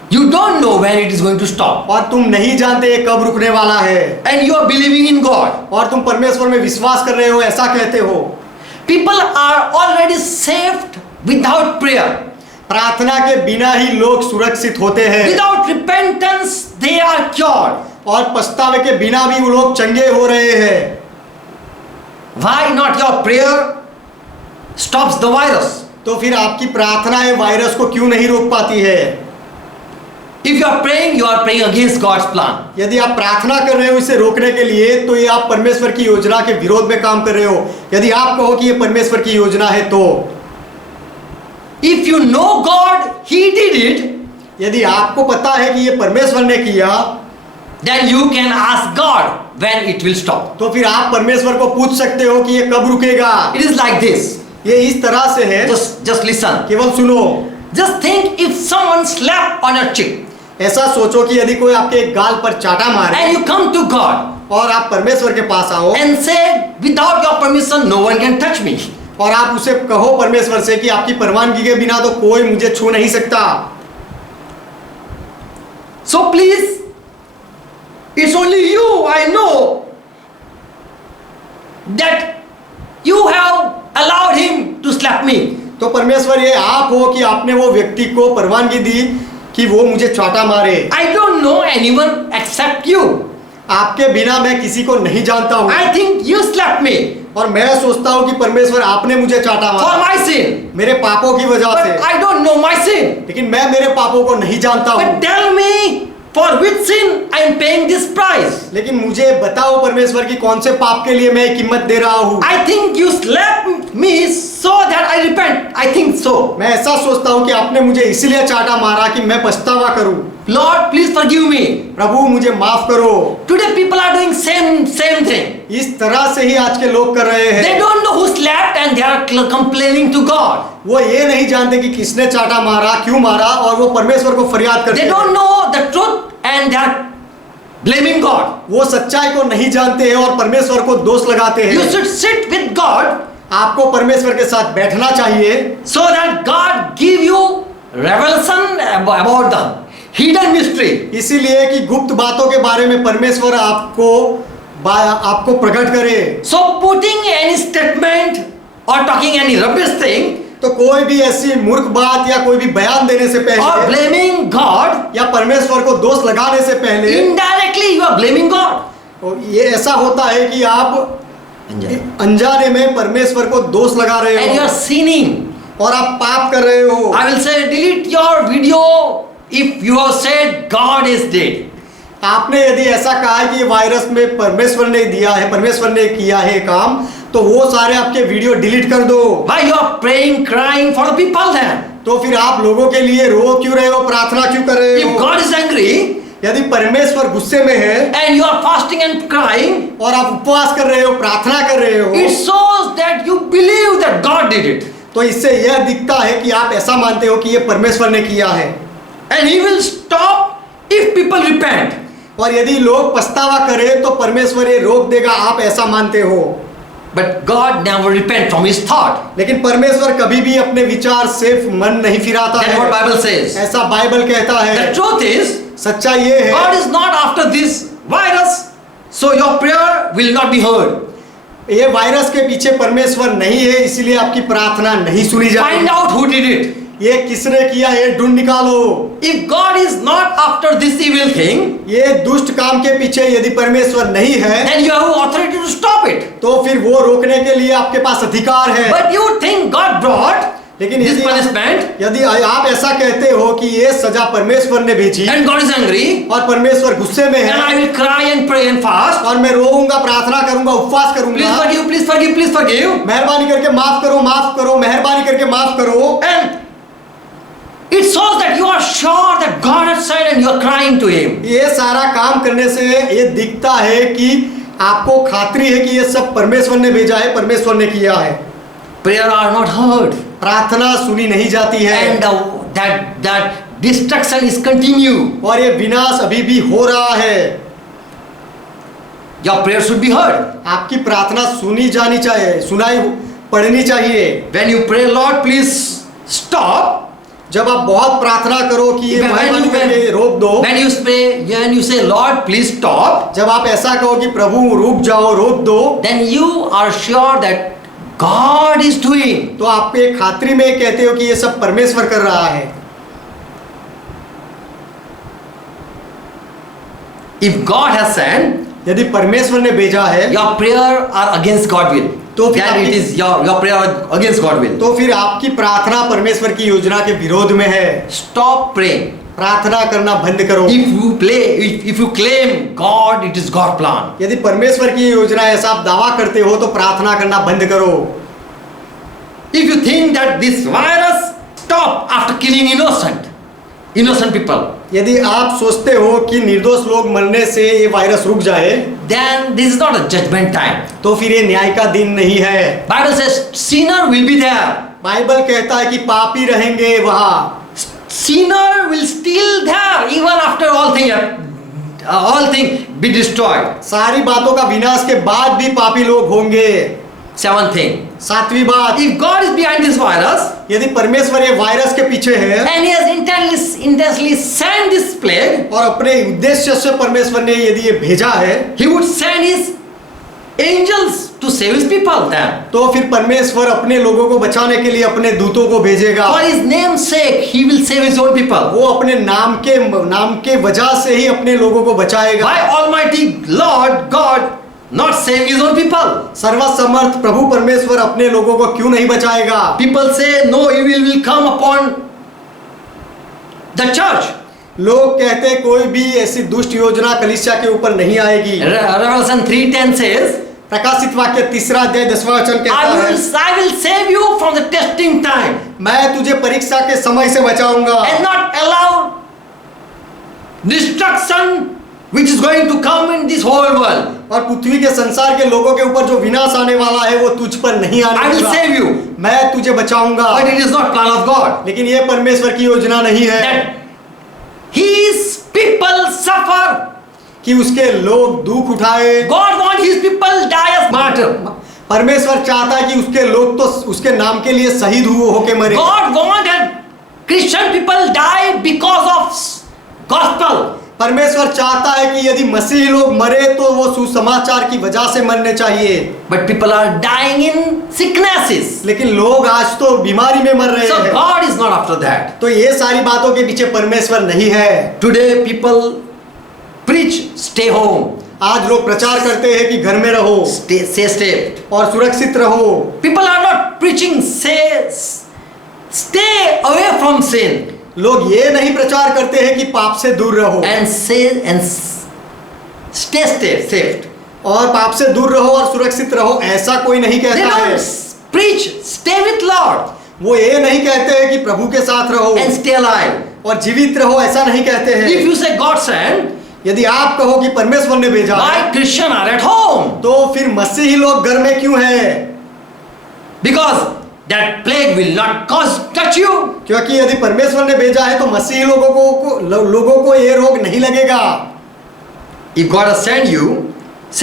You don't know when it is going to stop. और तुम नहीं जानते ये कब रुकने वाला है, And you are believing in God. और तुम परमेश्वर में विश्वास कर रहे हो, ऐसा कहते हो। People are already saved without prayer. प्रार्थना के बिना ही लोग सुरक्षित होते हैं, Without repentance, they are cured. और पछतावे के बिना भी वो लोग चंगे हो रहे हैं। Why not your prayer stops the virus? तो फिर आपकी प्रार्थना ये वायरस को क्यों नहीं रोक पाती है? If you are praying against God's plan. यदि आप प्रार्थना कर रहे हो इसे रोकने के लिए, तो ये आप परमेश्वर की योजना के विरोध में काम कर रहे हो। यदि आप कहो कि ये परमेश्वर की योजना है तो If you know God, He did it, यदि आपको पता है कि ये परमेश्वर ने किया, then you can ask God when it will stop. तो फिर आप परमेश्वर को पूछ सकते हो कि ये कब रुकेगा। It is like this. ये इस तरह से है, Just listen. केवल सुनो। Just think if someone slapped on your cheek ऐसा सोचो कि यदि कोई आपके एक गाल पर चाटा मारे and you come to God और आप परमेश्वर के पास आओ and say, without your permission, no one can touch me. और आप उसे कहो परमेश्वर से कि आपकी परवानगी के बिना तो कोई मुझे छू नहीं सकता। So please, it's only you, I know, that you have allowed him to slap me. तो परमेश्वर ये आप हो कि आपने वो व्यक्ति को परवानगी दी कि वो मुझे चाटा मारे। I don't know anyone except you. आपके बिना मैं किसी को नहीं जानता हूँ, I think you slapped me और मैं सोचता हूँ कि परमेश्वर आपने मुझे चाटा for मारा my sin. मेरे पापों की वजह But से, I don't know my sin. लेकिन मैं मेरे पापों को नहीं जानता हूँ। But tell me, for which sin I am paying this price? लेकिन मुझे बताओ परमेश्वर की कौन से पाप के लिए मैं कीमत दे रहा हूँ। I think you slapped me so that I repent. I think so. मैं ऐसा सोचता हूँ कि आपने मुझे इसलिए चाटा मारा कि मैं पछतावा करूँ। Lord, please forgive me. प्रभु मुझे माफ करो। Today people are doing same thing. इस तरह से ही आज के लोग कर रहे They हैं। don't know who slapped and they are complaining to God. वो ये नहीं जानते कि किसने चाटा मारा, क्यों मारा, और वो परमेश्वर को फरियाद करते They हैं। don't know the truth and they are blaming God. वो सच्चाई को नहीं जानते हैं और परमेश्वर को दोष लगाते You हैं। should sit with God आपको परमेश्वर के साथ बैठना चाहिए so that God give you revelation about the hidden mystery. इसीलिए कि गुप्त बातों के बारे में परमेश्वर आपको प्रकट करे। So putting any statement or talking any rubbish thing, तो कोई भी ऐसी मूर्ख बात या कोई भी बयान देने से or पहले blaming God, या परमेश्वर को दोष लगाने से पहले indirectly you are blaming God. और ये ऐसा होता है कि आप अनजाने में परमेश्वर को दोष लगा रहे And you हो are sinning. और आप पाप कर रहे हो। I will say delete your video if you have said God is dead. आपने यदि ऐसा कहा है कि ये वायरस में परमेश्वर ने दिया है, परमेश्वर ने किया है काम, तो वो सारे आपके वीडियो डिलीट कर दो। Why you are praying, crying for the people then? तो फिर आप लोगों के लिए रो क्यों रहे हो, प्रार्थना क्यों कर रहे If हो? God is angry यदि परमेश्वर गुस्से में है and you are fasting and crying, और आप उपवास कर रहे हो, प्रार्थना कर रहे हो, it shows that you believe that God did it. तो इससे यह दिखता है कि आप ऐसा मानते हो कि ये परमेश्वर ने किया है। And He will stop if people repent. और यदि लोग पछतावा करें तो परमेश्वर ये रोक देगा, आप ऐसा मानते हो। But God never repent from His thought. लेकिन परमेश्वर कभी भी अपने विचार से मन नहीं फिराता That's what है। Bible says. ऐसा बाइबल कहता The है। truth is, सच्चाई ये है God is not after this virus, so your prayer will not be heard. ये वायरस के पीछे परमेश्वर नहीं है, इसलिए आपकी प्रार्थना नहीं सुनी Find जाएगी। out who did it. ये किसने किया है ढूंढ निकालो। If God is not after this evil thing, ये दुष्ट काम के पीछे यदि परमेश्वर नहीं है then you have authority to stop it. तो फिर वो रोकने के लिए आपके पास अधिकार है। But you think God brought लेकिन this यदि punishment यदि आप ऐसा कहते हो कि ये सजा परमेश्वर ने भेजी and God is angry, और परमेश्वर गुस्से में and है I will cry and pray and fast. और मैं रोऊंगा, प्रार्थना करूंगा, उपवास Please करूंगा, forgive, please forgive, please forgive. मेहरबानी करके माफ करो, माफ करो, मेहरबानी करके माफ करो, And it shows that you are sure that God has said and you are crying to Him. ये सारा काम करने से ये दिखता है कि आपको खात्री है कि ये सब परमेश्वर ने भेजा है, परमेश्वर ने किया है। Prayer are not heard. प्रार्थना सुनी नहीं जाती है And that destruction is continue. और ये विनाश अभी भी हो रहा है। Your prayer should be heard. आपकी प्रार्थना सुनी जानी चाहिए, सुनाई पड़नी चाहिए। When you pray, Lord, please stop. जब आप बहुत प्रार्थना करो कि ये मेहरबानी करके रोक दो, When you pray, when you say, Lord, please stop, जब आप ऐसा कहो कि प्रभु रुक जाओ, रोक दो, then you are sure that God is doing. तो आप एक खात्री में कहते हो कि ये सब परमेश्वर कर रहा है। If God has sent, यदि परमेश्वर ने भेजा है your prayer are against God will. तो फिर Then it आपकी- is your prayer are against God will. तो फिर आपकी प्रार्थना परमेश्वर की योजना के विरोध में है। Stop praying. प्रार्थना करना बंद करो। If you claim God, it is God plan. यदि परमेश्वर की योजना ऐसा आप दावा करते हो तो प्रार्थना करना बंद करो। If you think that this virus stop after killing innocent people, यदि आप सोचते हो कि निर्दोष लोग मरने से ये वायरस रुक जाए, then this is not a judgment time. तो फिर ये न्याय का दिन नहीं है। Bible says sinner will be there. Bible कहता है कि पापी रहेंगे वहाँ। Sinner will still there even after all thing be destroyed. सारी बातों का विनाश के बाद भी पापी लोग होंगे। Seventh thing, सातवीं बात, if God is behind this virus यदि परमेश्वर ये वायरस के पीछे है and He has intentionally sent this plague, और अपने उद्देश्य से परमेश्वर ने यदि ये भेजा है, He would send His angels to save His people then. तो फिर परमेश्वर अपने लोगों को बचाने के लिए अपने दूतों को भेजेगा। For His name's sake, He will save His own people. वो अपने नाम के वजह से ही अपने लोगों को बचाएगा। Why Almighty Lord God not save His own people? सर्वसमर्थ प्रभु परमेश्वर अपने लोगों को क्यों नहीं बचाएगा? People say no evil will come upon the church. लोग कहते हैं कोई भी ऐसी दुष्ट योजना कलीसिया के ऊपर नहीं आएगी। Revelation 3:10 says, प्रकाशित वाक्य 3 अध्याय 10वां वचन कहता है, I will save you from the testing time मैं तुझे परीक्षा के समय से बचाऊंगा and not allow destruction which is going to come in this whole world. और पृथ्वी के संसार के लोगों के ऊपर जो विनाश आने वाला है वो तुझ पर नहीं I आने will वाला। save you. मैं तुझे बचाऊंगा। But it is not plan of God लेकिन ये परमेश्वर की योजना नहीं है that His people suffer. कि उसके लोग दुख उठाए। God wants His people die as martyr. परमेश्वर चाहता है कि उसके लोग तो उसके नाम के लिए शहीद हुए होके मरे। God wants that Christian people die because of gospel. परमेश्वर चाहता है कि यदि मसीही लोग मरे तो वो सुसमाचार की वजह से मरने चाहिए, But people are dying in sicknesses. लेकिन लोग आज तो बीमारी में मर रहे So हैं। God is not after that. तो ये सारी बातों के पीछे परमेश्वर नहीं है। Today people preach, stay home, आज लोग प्रचार करते हैं कि घर में रहो stay safe. और सुरक्षित रहो। People are not preaching, stay away from sin लोग ये नहीं प्रचार करते हैं कि पाप से दूर रहो and stay safe. और पाप से दूर रहो और सुरक्षित रहो, ऐसा कोई नहीं They कहता है। don't preach, stay with Lord वो ये नहीं कहते हैं कि प्रभु के साथ रहो and stay alive. और जीवित रहो, ऐसा नहीं कहते If हैं। you say God sent, यदि आप कहो कि परमेश्वर ने भेजा है, why Christian are at home? तो फिर मसीही लोग घर में क्यों हैं? Because that plague will not touch you. क्योंकि यदि परमेश्वर ने भेजा है तो मसीही लोगों को ये रोग नहीं लगेगा। If God has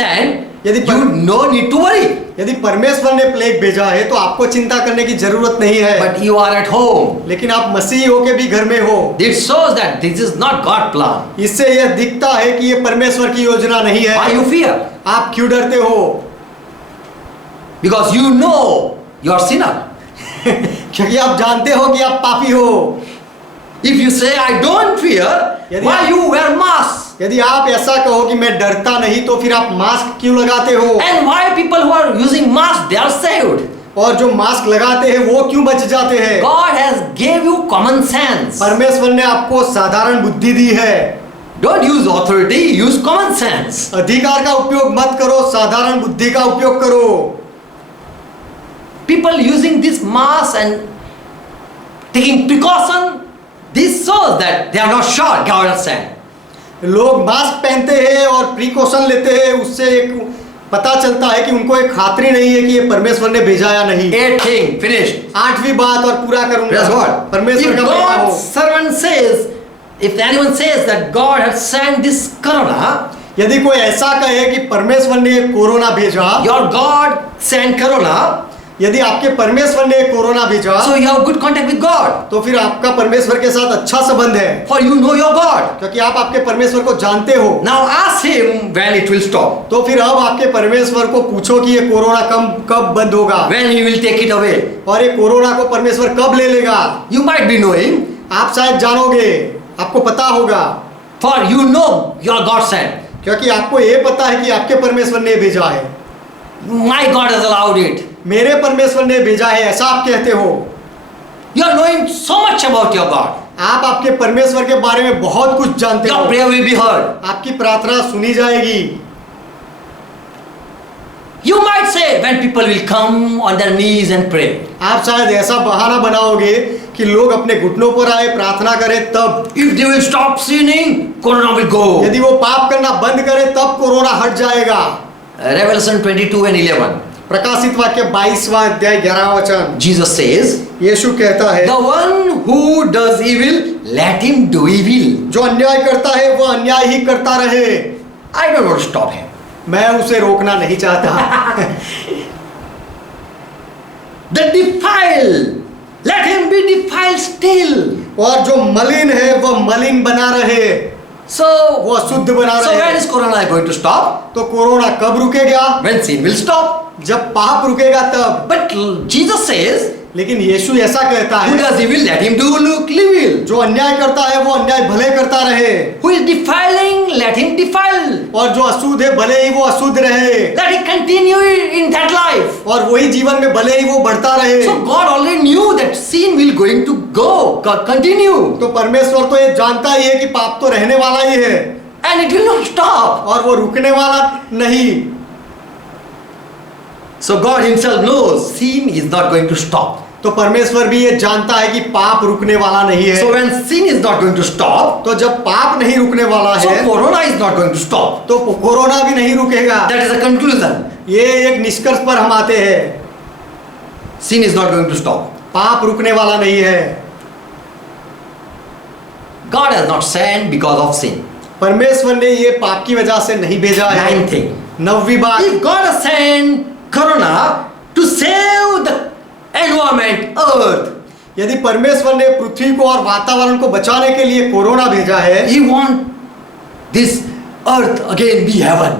sent, यदि you no need to worry. यदि परमेश्वर ने प्लेग भेजा है तो आपको चिंता करने की जरूरत नहीं है। But you are at home. लेकिन आप मसीही होके भी घर में हो। It shows that this is not God's plan. इससे यह दिखता है कि ये परमेश्वर की योजना नहीं Why है। you fear? आप क्यों डरते हो? Because you know you are sinner. क्योंकि आप जानते हो कि आप पापी हो। If you say I don't fear, यदि why आप- you wear mask? यदि आप ऐसा कहो कि मैं डरता नहीं तो फिर आप मास्क क्यों लगाते हो? And why people who are using mask they are saved? और जो मास्क लगाते हैं वो क्यों बच जाते हैं? God has gave you common sense. परमेश्वर ने आपको साधारण बुद्धि दी है। Don't use authority, use common sense. अधिकार का उपयोग मत करो, साधारण बुद्धि का उपयोग करो। People using this mask and taking precaution, this shows that they are not sure God has sent. लोग मास्क पहनते हैं और प्रिकॉशन लेते हैं, उससे एक पता चलता है कि उनको एक खातरी नहीं है कि ये परमेश्वर ने भेजा या नहीं। 8th thing, finished. 8वीं बात और पूरा Praise करूंगा। God. परमेश्वर If का महिमा हो। God's servant says, if anyone says that God has sent this corona, यदि कोई ऐसा कहे कि परमेश्वर ने कोरोना भेजा, your God sent corona, यदि आपके परमेश्वर ने कोरोना भेजा, so you have good contact with God. तो फिर आपका परमेश्वर के साथ अच्छा संबंध है, For you know your God. क्योंकि आप आपके परमेश्वर को जानते हो। Now ask him when it will stop, तो फिर अब आपके परमेश्वर को पूछो कि ये कोरोना कब बंद होगा when he will take it away. और ये कोरोना को परमेश्वर कब ले लेगा। You might be knowing, आप शायद जानोगे, आपको पता होगा, for you know your God sent. क्योंकि आपको ये पता है कि आपके परमेश्वर ने भेजा है। My God has allowed it. मेरे परमेश्वर ने भेजा है, ऐसा आप कहते हो। You are knowing so much about your God. आप आपके परमेश्वर के बारे में बहुत कुछ जानते Your हो। prayer will be heard. आपकी प्रार्थना सुनी जाएगी। You might say when people will come on their knees and pray. आप शायद ऐसा बहाना बनाओगे कि लोग अपने घुटनों पर आए प्रार्थना करें तब। If they will stop sinning, corona will go. यदि वो पाप करना बंद करे तब कोरोना हट जाएगा। Revelation 22 and 11. प्रकाशित वाक्य 22वां अध्याय 11वां वचन। Jesus says, यीशु कहता है, the one who does evil, let him do evil. जो अन्याय करता है वो अन्याय ही करता रहे। I don't want to stop him. मैं उसे रोकना नहीं चाहता। The defiled, let him be defiled still. और जो मलिन है वह मलिन बना रहे, So, वो अशुद्ध बना so when रहे। is corona going to stop? तो कोरोना कब रुकेगा? When sin will stop. जब पाप रुकेगा तब। But Jesus says, लेकिन यीशु ऐसा कहता who है, does evil, let him do evil. जो अन्याय करता है वो अन्याय भले करता रहे, Who is defiling, let him defile. और जो अशुद्ध है भले ही वो अशुद्ध रहे, Let him continue in that life. और वही जीवन में भले ही वो बढ़ता रहे। So God already knew that sin will going to go, continue. तो परमेश्वर तो ये जानता ही है कि पाप तो रहने वाला ही है And it will not stop. और वो रुकने वाला नहीं। So God himself knows sin is not going to stop. तो परमेश्वर भी ये जानता है कि पाप रुकने वाला नहीं है। So when sin is not going to stop, तो जब पाप नहीं रुकने वाला so है corona is not going to stop. तो कोरोना भी नहीं रुकेगा। That is a conclusion. ये एक निष्कर्ष पर हम आते हैं, Sin is not going to stop. पाप रुकने वाला नहीं है। God has not sent because of sin. परमेश्वर ने ये पाप की वजह से नहीं भेजा है। 9th thing. 9वीं बात, If God has sent corona to save the environment, earth, यदि परमेश्वर ने पृथ्वी को और वातावरण को बचाने के लिए कोरोना भेजा है, He want this earth again be heaven.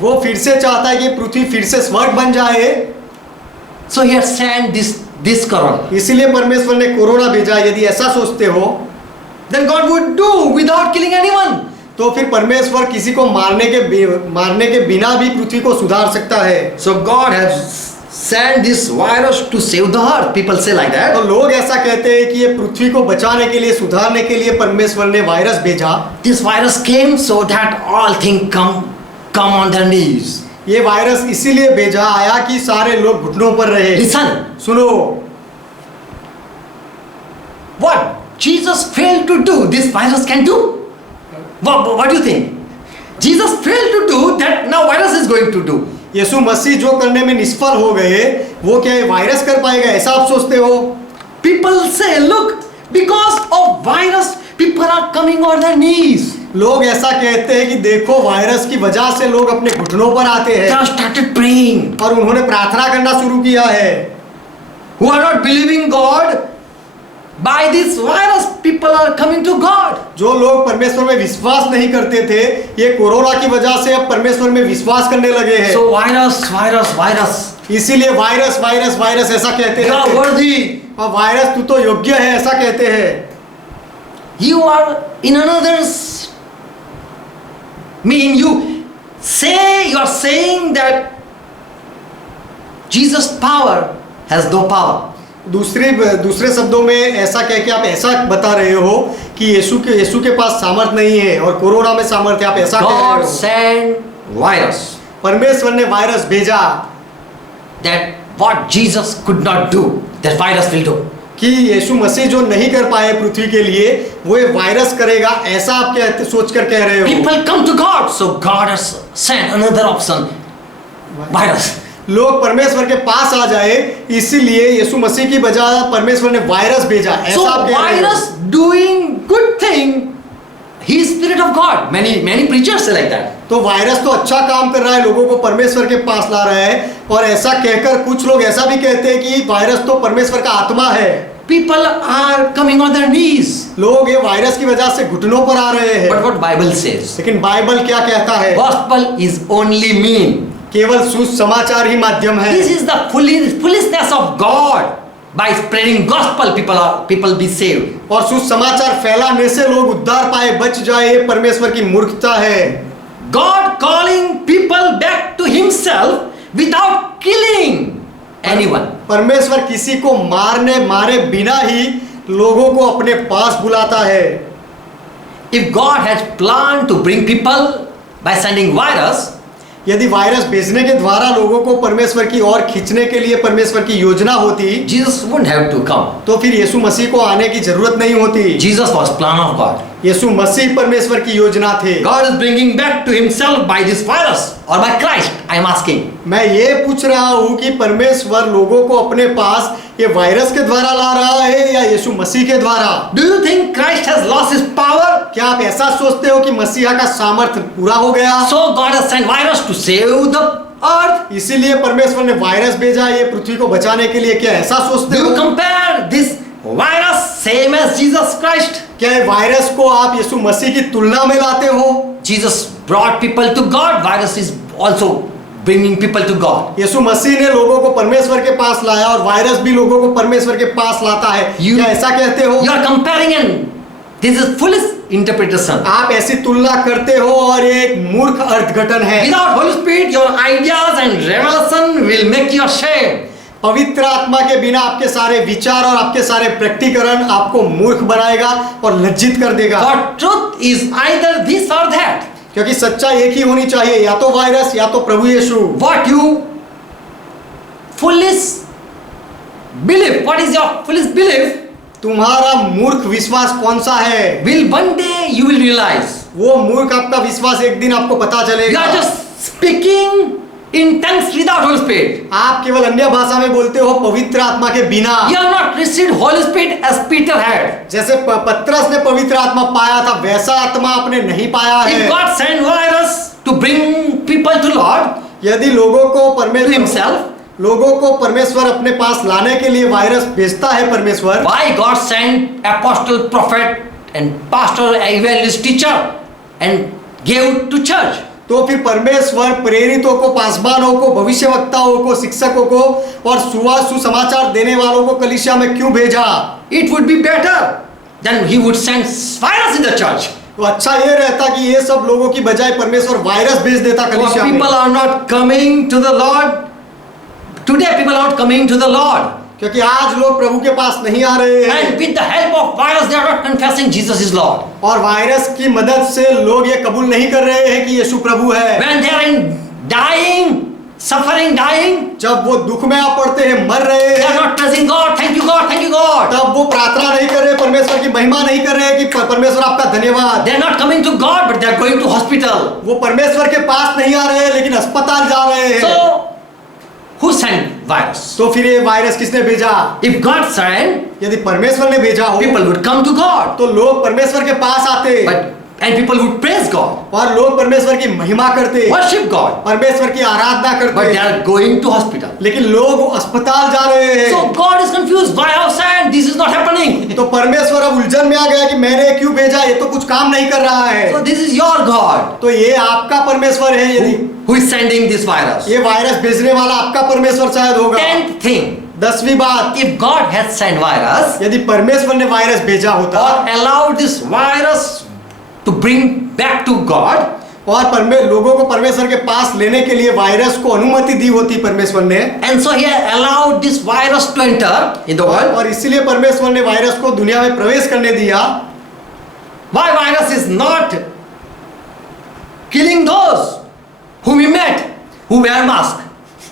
वो फिर से चाहता है कि पृथ्वी फिर से स्वर्ग बन जाए, So he has sent this corona. इसीलिए परमेश्वर ने कोरोना भेजा। यदि ऐसा सोचते हो Then God would do without killing anyone. तो फिर परमेश्वर किसी को मारने के बिना भी पृथ्वी को सुधार सकता है। So God has sent this virus to save the earth. People say like that. तो लोग ऐसा कहते हैं कि ये पृथ्वी को बचाने के लिए, सुधारने के लिए परमेश्वर ने वायरस भेजा। This virus came so that all things come on their knees. ये वायरस इसीलिए भेजा आया कि सारे लोग घुटनों पर रहे। Listen, सुनो, what Jesus failed to do, this virus can do. What do you think? Jesus failed to do that, now virus is going to do. यीशु मसीह जो करने में निष्फल हो गए, वो क्या ये वायरस कर पाएगा, ऐसा आप सोचते हो? People say, look, because of virus, people are coming on their knees. लोग ऐसा कहते हैं कि देखो वायरस की वजह से लोग अपने घुटनों पर आते They हैं have started praying. और उन्होंने प्रार्थना करना शुरू किया है। Who are not believing God, by this virus, people are coming to God. जो लोग परमेश्वर में विश्वास नहीं करते थे, ये कोरोना की वजह से अब परमेश्वर में विश्वास करने लगे हैं। So virus. इसीलिए वायरस ऐसा कहते You are हैं। worthy. और वायरस तू तो योग्य है, ऐसा कहते हैं। You are in another's. Mean you are saying that Jesus' power has no power. दूसरे शब्दों में ऐसा कह के आप ऐसा बता रहे हो कि यीशु के पास सामर्थ नहीं है और कोरोना में सामर्थ है, आप ऐसा कह रहे God हो। sent virus. परमेश्वर ने वायरस भेजा That what Jesus could not do, that virus will do. कि यीशु मसीह जो नहीं कर पाए पृथ्वी के लिए, वो ये वायरस करेगा, ऐसा आप सोचकर कह रहे हो। People come to God, so God has sent another option, virus. लोग परमेश्वर के पास आ जाए, इसीलिए यीशु मसीह की बजाय परमेश्वर ने वायरस भेजा, So ऐसा आप कह रहे हो। virus doing good thing, he is Spirit of God. Many preachers say like that. तो वायरस तो अच्छा काम कर रहा है, लोगों को परमेश्वर के पास ला रहा है, और ऐसा कहकर कुछ लोग ऐसा भी कहते हैं कि वायरस तो परमेश्वर का आत्मा है। People are coming on their knees. लोग ये वायरस की वजह से घुटनों पर आ रहे हैं। But what Bible says? लेकिन बाइबल क्या कहता है? Gospel is only mean. केवल सुसमाचार ही माध्यम है। This is the foolishness of God. By spreading gospel, people be saved. और सुसमाचार फैलाने से लोग उद्धार पाए, बच जाए, ये परमेश्वर की मूर्खता है। God calling people back to Himself without killing anyone. परमेश्वर किसी को मारे बिना ही लोगों को अपने पास बुलाता है। If God has planned to bring people by sending virus, यदि वायरस भेजने के द्वारा लोगों को परमेश्वर की ओर खींचने के लिए परमेश्वर की योजना होती, Jesus wouldn't have to come. तो फिर यीशु मसीह को आने की जरूरत नहीं होती। Jesus was plan of God. यीशु मसीह परमेश्वर की योजना थे। God is bringing back to Himself by this virus or by Christ. I am asking. मैं ये पूछ रहा हूँ कि परमेश्वर लोगों को अपने पास ये वायरस के द्वारा ला रहा है या यीशु मसीह के द्वारा? Do you think Christ has lost His power? क्या आप ऐसा सोचते हो कि मसीहा का सामर्थ्य पूरा हो गया? So God has sent virus to save the earth. इसीलिए परमेश्वर ने वायरस भेजा ये पृथ्वी को बचाने के लिए, क्या ऐसा सोचते Do you हो? compare this virus same as Jesus Christ? क्या ये वायरस को आप यीशु मसीह की तुलना में लाते हो? Jesus brought people to God. Virus is also bringing people to God. यीशु मसीह ने लोगों को परमेश्वर के पास लाया और वायरस भी लोगों को परमेश्वर के पास लाता है। क्या ऐसा कहते हो? You are comparing and this is foolish interpretation. आप ऐसी तुलना करते हो और ये एक मूर्ख अर्थघटन है। Without Holy Spirit, your ideas and revelation will make you ashamed. पवित्र आत्मा के बिना आपके सारे विचार और आपके सारे प्रकटीकरण आपको मूर्ख बनाएगा और लज्जित कर देगा। For truth is either this or that. क्योंकि सच्चाई एक ही होनी चाहिए, या तो वायरस या तो प्रभु यीशु। What you foolish belief, what is your foolish belief? तुम्हारा मूर्ख विश्वास कौन सा है? Will one day you will realize. वो मूर्ख आपका विश्वास एक दिन आपको पता You चलेगा। are just speaking in tongues without Holy Spirit. आप केवल अन्य भाषा में बोलते हो पवित्र आत्मा के बिना। You have not received Holy Spirit as Peter had. जैसे पतरस ने पवित्र आत्मा पाया था, वैसा आत्मा आपने नहीं पाया If है। God sent virus to bring people to Lord, यदि लोगों को to Himself, लोगों को परमेश्वर अपने पास लाने के लिए वायरस भेजता है परमेश्वर। why God sent apostle, prophet and pastor, evangelist, teacher and gave to church. तो फिर परमेश्वर प्रेरितों को, पासबानों को, भविष्यवक्ताओं को, शिक्षकों को और सुसमाचार देने वालों को कलीसिया में क्यों भेजा? It would be better than he would send virus in the church. तो अच्छा ये रहता कि ये सब लोगों की बजाय परमेश्वर वायरस भेज देता कलीसिया में। People are not coming to the Lord. Today people are not coming to the Lord. क्योंकि आज लोग प्रभु के पास नहीं आ रहे हैं। And with the help of virus, they are not confessing Jesus is Lord. और वायरस की मदद से लोग ये कबूल नहीं कर रहे हैं कि यीशु प्रभु है। When they are in dying, suffering, dying, जब वो दुख में आ पड़ते हैं, मर रहे they are हैं, not praising God. Thank you God, thank you God. तब वो प्रार्थना नहीं कर रहे, परमेश्वर की महिमा नहीं कर रहे कि परमेश्वर आपका धन्यवाद। They are not coming to God, but they are going to hospital. वो परमेश्वर के पास नहीं आ रहे हैं, लेकिन अस्पताल जा रहे हैं। So, who sent virus? तो फिर ये वायरस किसने भेजा? If God sent, यदि परमेश्वर ने भेजा हो people would come to God. तो लोग परमेश्वर के पास आते And people would praise God, और लोग परमेश्वर की महिमा करते, worship God. परमेश्वर की आराधना But they करते, are going to hospital. लेकिन लोग अस्पताल जा रहे हैं। So God is confused. Why have sent? This is not happening. तो परमेश्वर अब उलझन में आ गया कि मैंने क्यों भेजा, ये तो कुछ काम नहीं कर रहा है। So this is your God तो ये आपका परमेश्वर है, यदि who is sending this virus. ये वायरस भेजने वाला आपका परमेश्वर शायद होगा। 10th thing, 10वीं बात, if God had sent virus यदि परमेश्वर ने वायरस भेजा होता or allowed this virus to bring back to God, और लोगों को परमेश्वर के पास लेने के लिए वायरस को अनुमति दी होती परमेश्वर ने, and so He allowed this virus to enter in the world. और इसीलिए परमेश्वर ने वायरस को दुनिया में प्रवेश करने दिया। Why virus is not killing those whom we met who wear mask?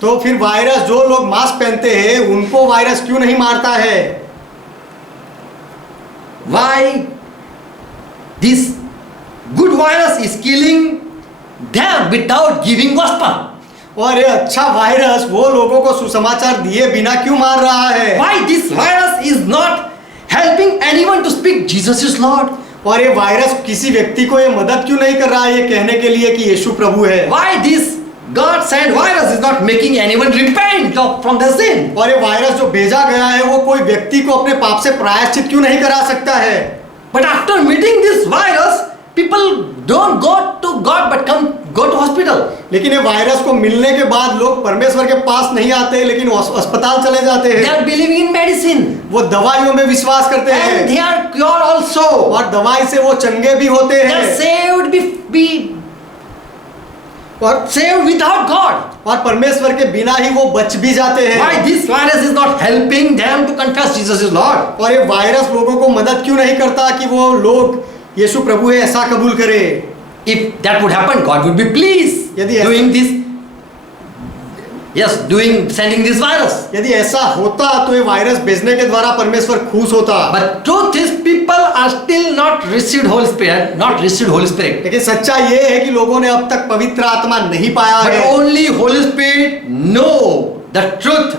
तो फिर वायरस, जो लोग मास्क पहनते हैं उनको वायरस क्यों नहीं मारता है? Why this good virus is killing them without giving gospel? और ये अच्छा वायरस वो लोगों को सुसमाचार दिए बिना क्यों मार रहा है? Why this virus is not helping anyone to speak Jesus is Lord? और ये वायरस किसी व्यक्ति को ये मदद क्यों नहीं कर रहा है ये कहने के लिए कि यीशु प्रभु है? Why this God sent virus is not making anyone repent from their sin? और ये वायरस जो भेजा गया है वो कोई व्यक्ति को अपने पाप से प्रायश्चित क्यों नहीं करा सकता है? But after meeting this virus, people don't go to God but go to hospital. लेकिन ये वायरस को मिलने के बाद लोग परमेश्वर के पास नहीं आते, लेकिन अस्पताल चले जाते They हैं। are believing in medicine वो दवाइयों में विश्वास करते and हैं they are cured also. और दवाई से वो चंगे भी होते They are हैं saved be और saved without God. और परमेश्वर के बिना ही वो बच भी जाते Why हैं। this virus is not helping them to confess Jesus is Lord? और ये वायरस लोगों को मदद क्यों नहीं करता कि वो लोग यीशु प्रभु है ऐसा कबूल करे? If that would happen, God would be pleased यदि ऐसा- doing this. Yes, sending this virus. यदि ऐसा होता तो ये वायरस भेजने के द्वारा परमेश्वर खुश होता। But truth is, people are still not received Holy Spirit, not received Holy Spirit. लेकिन सच्चाई ये है कि लोगों ने अब तक पवित्र आत्मा नहीं पाया But है, only Holy Spirit know the truth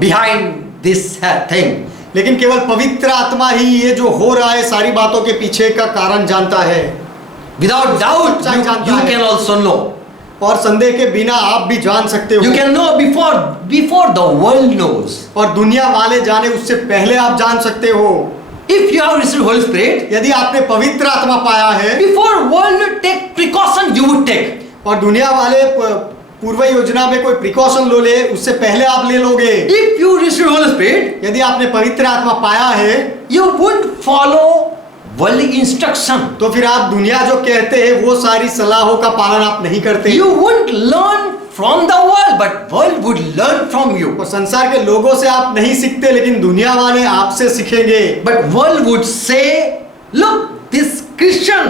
behind this thing. लेकिन केवल पवित्र आत्मा ही ये जो हो रहा है सारी बातों के पीछे का कारण जानता है। Without doubt, you can also know. और संदेह के बिना आप भी जान सकते हो। You can know before the world knows. और दुनिया वाले जाने उससे पहले आप जान सकते हो। If you have received Holy Spirit, यदि आपने पवित्र आत्मा पाया है before world take precaution, you would take. और दुनिया वाले पूर्व योजना में कोई प्रिकॉशन लो ले, उससे पहले आप ले लोगे। If you received Holy Spirit, यदि आपने पवित्र आत्मा पाया है you would follow worldly instruction. तो फिर आप दुनिया जो कहते हैं वो सारी सलाहों का पालन आप नहीं करते। You wouldn't learn from the world, but world would learn from you. और संसार के लोगों से आप नहीं सीखते, लेकिन दुनिया वाले आपसे सीखेंगे। But world would say, look, this Christian,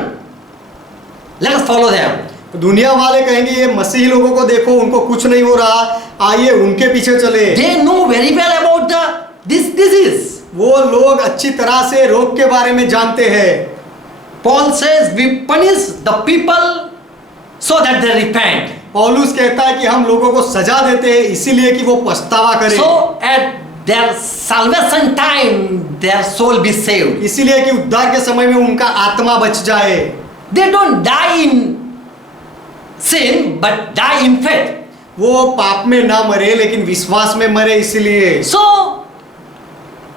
let us follow them. दुनिया वाले कहेंगे ये मसीही लोगों को देखो, उनको कुछ नहीं हो रहा, आइए उनके पीछे चले। They know very well about this disease. वो लोग अच्छी तरह से रोग के बारे में जानते हैं। Paul says we punish the people so that they repent. पौलुस कहता है कि हम लोगों को सजा देते हैं इसीलिए कि वो पछतावा करें, So at their salvation time, their soul be saved. इसीलिए कि उद्धार के समय में उनका आत्मा बच जाए। They don't die in sin, but die in faith. वो पाप में ना मरे लेकिन विश्वास में मरे, इसीलिए। So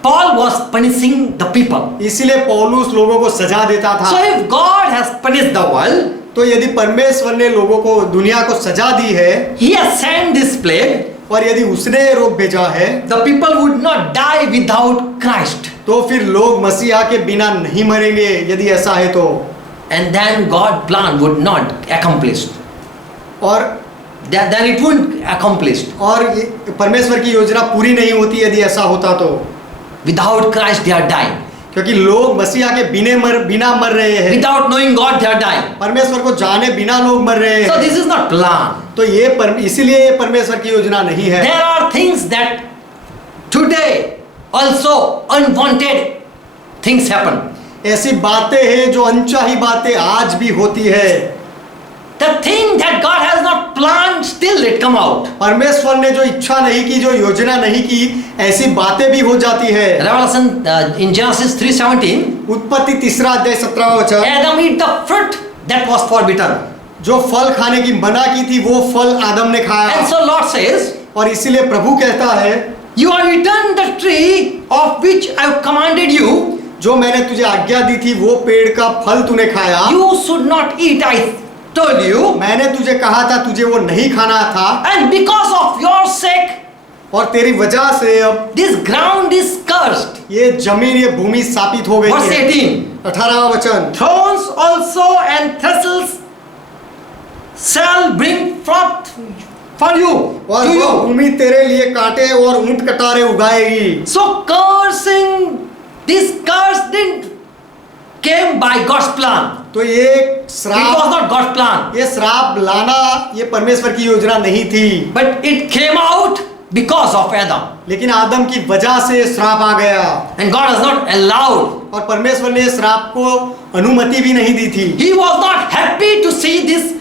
Paul was punishing the people. इसीलिए पौलुस लोगों को सजा देता So था। if God has punished the world, तो यदि परमेश्वर ने लोगों को दुनिया को सजा दी है He has sent this plague, और यदि उसने रोग भेजा है the people would not die without Christ. तो फिर लोग मसीहा के बिना नहीं मरेंगे यदि ऐसा है तो। And then God's plan would not accomplish. और Then it wouldn't accomplish. परमेश्वर की योजना पूरी नहीं होती यदि ऐसा होता तो। Without Christ they are dying. क्योंकि लोग मसीहा के बिना मर रहे हैं। Without knowing God they are dying. परमेश्वर को जाने बिना लोग मर रहे So हैं। this is not plan. तो इसीलिए ये परमेश्वर की योजना नहीं है। There are things that today also unwanted things happen. ऐसी बातें हैं जो अनचाही बातें आज भी होती है। The thing that God has not planned, still it come out. परमेश्वर ने जो इच्छा नहीं की, जो योजना नहीं की, ऐसी बातें भी हो जाती है। Revelation in Genesis 3:17. उत्पत्ति 3:17 वचन। Adam eat the fruit that was forbidden. जो फल खाने की मना की थी वो फल आदम ने खाया। And so Lord says, और इसीलिए प्रभु कहता है, you have eaten the tree of which I have commanded you. जो मैंने तुझे आज्ञा दी थी वो पेड़ का फल तूने खाया। You should not eat, I told you. मैंने तुझे कहा था तुझे वो नहीं खाना था। And because of your sake, और तेरी वजह से अब this ground is cursed. ये जमीन, ये भूमि शापित हो गई Verse है। 18. 18वां वचन। Thorns also and thistles shall bring forth for you. और To वो you. भूमि तेरे लिए कांटे और ऊंट Katare उगाएगी। So cursing, this curse didn't came by God's plan. तो ये It was श्राप, not God's plan. ये श्राप लाना ये परमेश्वर की योजना नहीं थी, But it came out because of Adam. लेकिन आदम की वजह से श्राप आ गया। And God has not allowed. और परमेश्वर ने श्राप को अनुमति भी नहीं दी थी। He was not happy to see these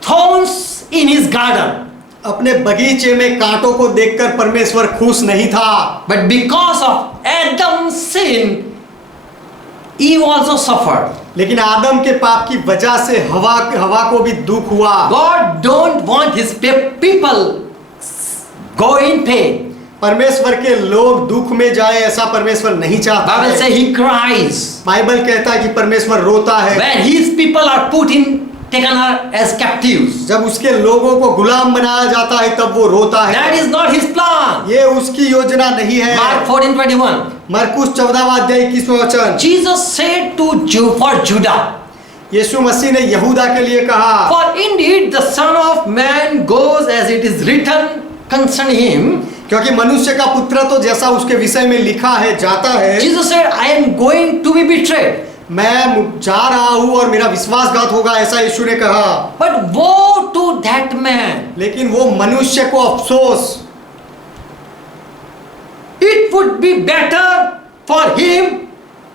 thorns in his garden. अपने बगीचे में कांटों को देखकर परमेश्वर खुश नहीं था। But because of Adam's sin, Eve also suffered. लेकिन आदम के पाप की वजह से हवा को भी दुख हुआ। God don't want his people go in pain. परमेश्वर के लोग दुख में जाए ऐसा परमेश्वर नहीं चाहता Bible है। says he cries बाइबल कहता है कि परमेश्वर रोता है when his people are taken as captives. जब उसके लोगों को गुलाम बनाया जाता है तब वो रोता है। That is not his plan. ये उसकी योजना नहीं है। Mark 14:21. मरकुस 14वां अध्याय 21वां वचन। Jesus said for Judah, यीशु मसीह ने यहूदा के लिए कहा, for indeed the Son of Man goes as it is written concerning him. क्योंकि मनुष्य का पुत्र तो जैसा उसके विषय में लिखा है जाता है। Jesus said, I am going to be betrayed. मैं जा रहा हूं और मेरा विश्वासघात होगा, ऐसा यीशु ने कहा। But woe to that man. लेकिन वो मनुष्य को अफसोस, It would be better for him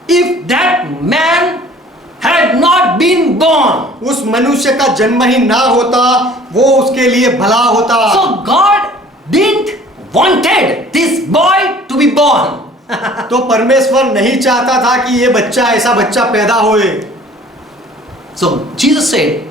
if that man had not been born. उस मनुष्य का जन्म ही ना होता, वो उसके लिए भला होता। So God didn't wanted this boy to be born. तो परमेश्वर नहीं चाहता था कि ये बच्चा, ऐसा बच्चा पैदा होए। So Jesus said,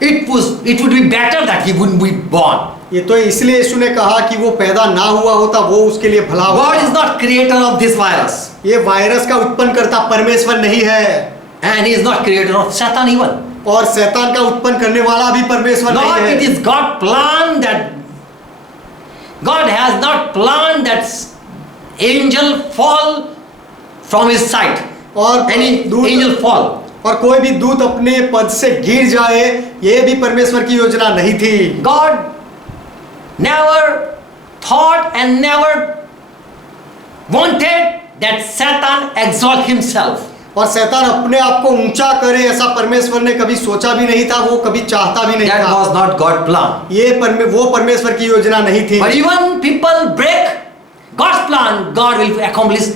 it would be better that he wouldn't be born. ये तो इसलिए यीशु ने कहा कि वो पैदा ना हुआ होता, वो उसके लिए भला होता। God is not creator of this virus. ये वायरस का उत्पन्न करता परमेश्वर नहीं है, And he is not creator of Satan even. और शैतान का उत्पन्न करने वाला भी परमेश्वर नहीं Lord, है। it is God plan that God has not planned that angel fall from his sight. और Any angel fall. और कोई भी दूत अपने पद से गिर जाए, ये भी परमेश्वर की योजना नहीं थी। God never thought and never wanted that Satan exalt himself. और शैतान अपने आप को ऊंचा करे ऐसा परमेश्वर ने कभी सोचा भी नहीं था, वो कभी चाहता भी नहीं That था। was not God's plan. वो परमेश्वर की योजना नहीं थी। But even people break God's plan, God will accomplish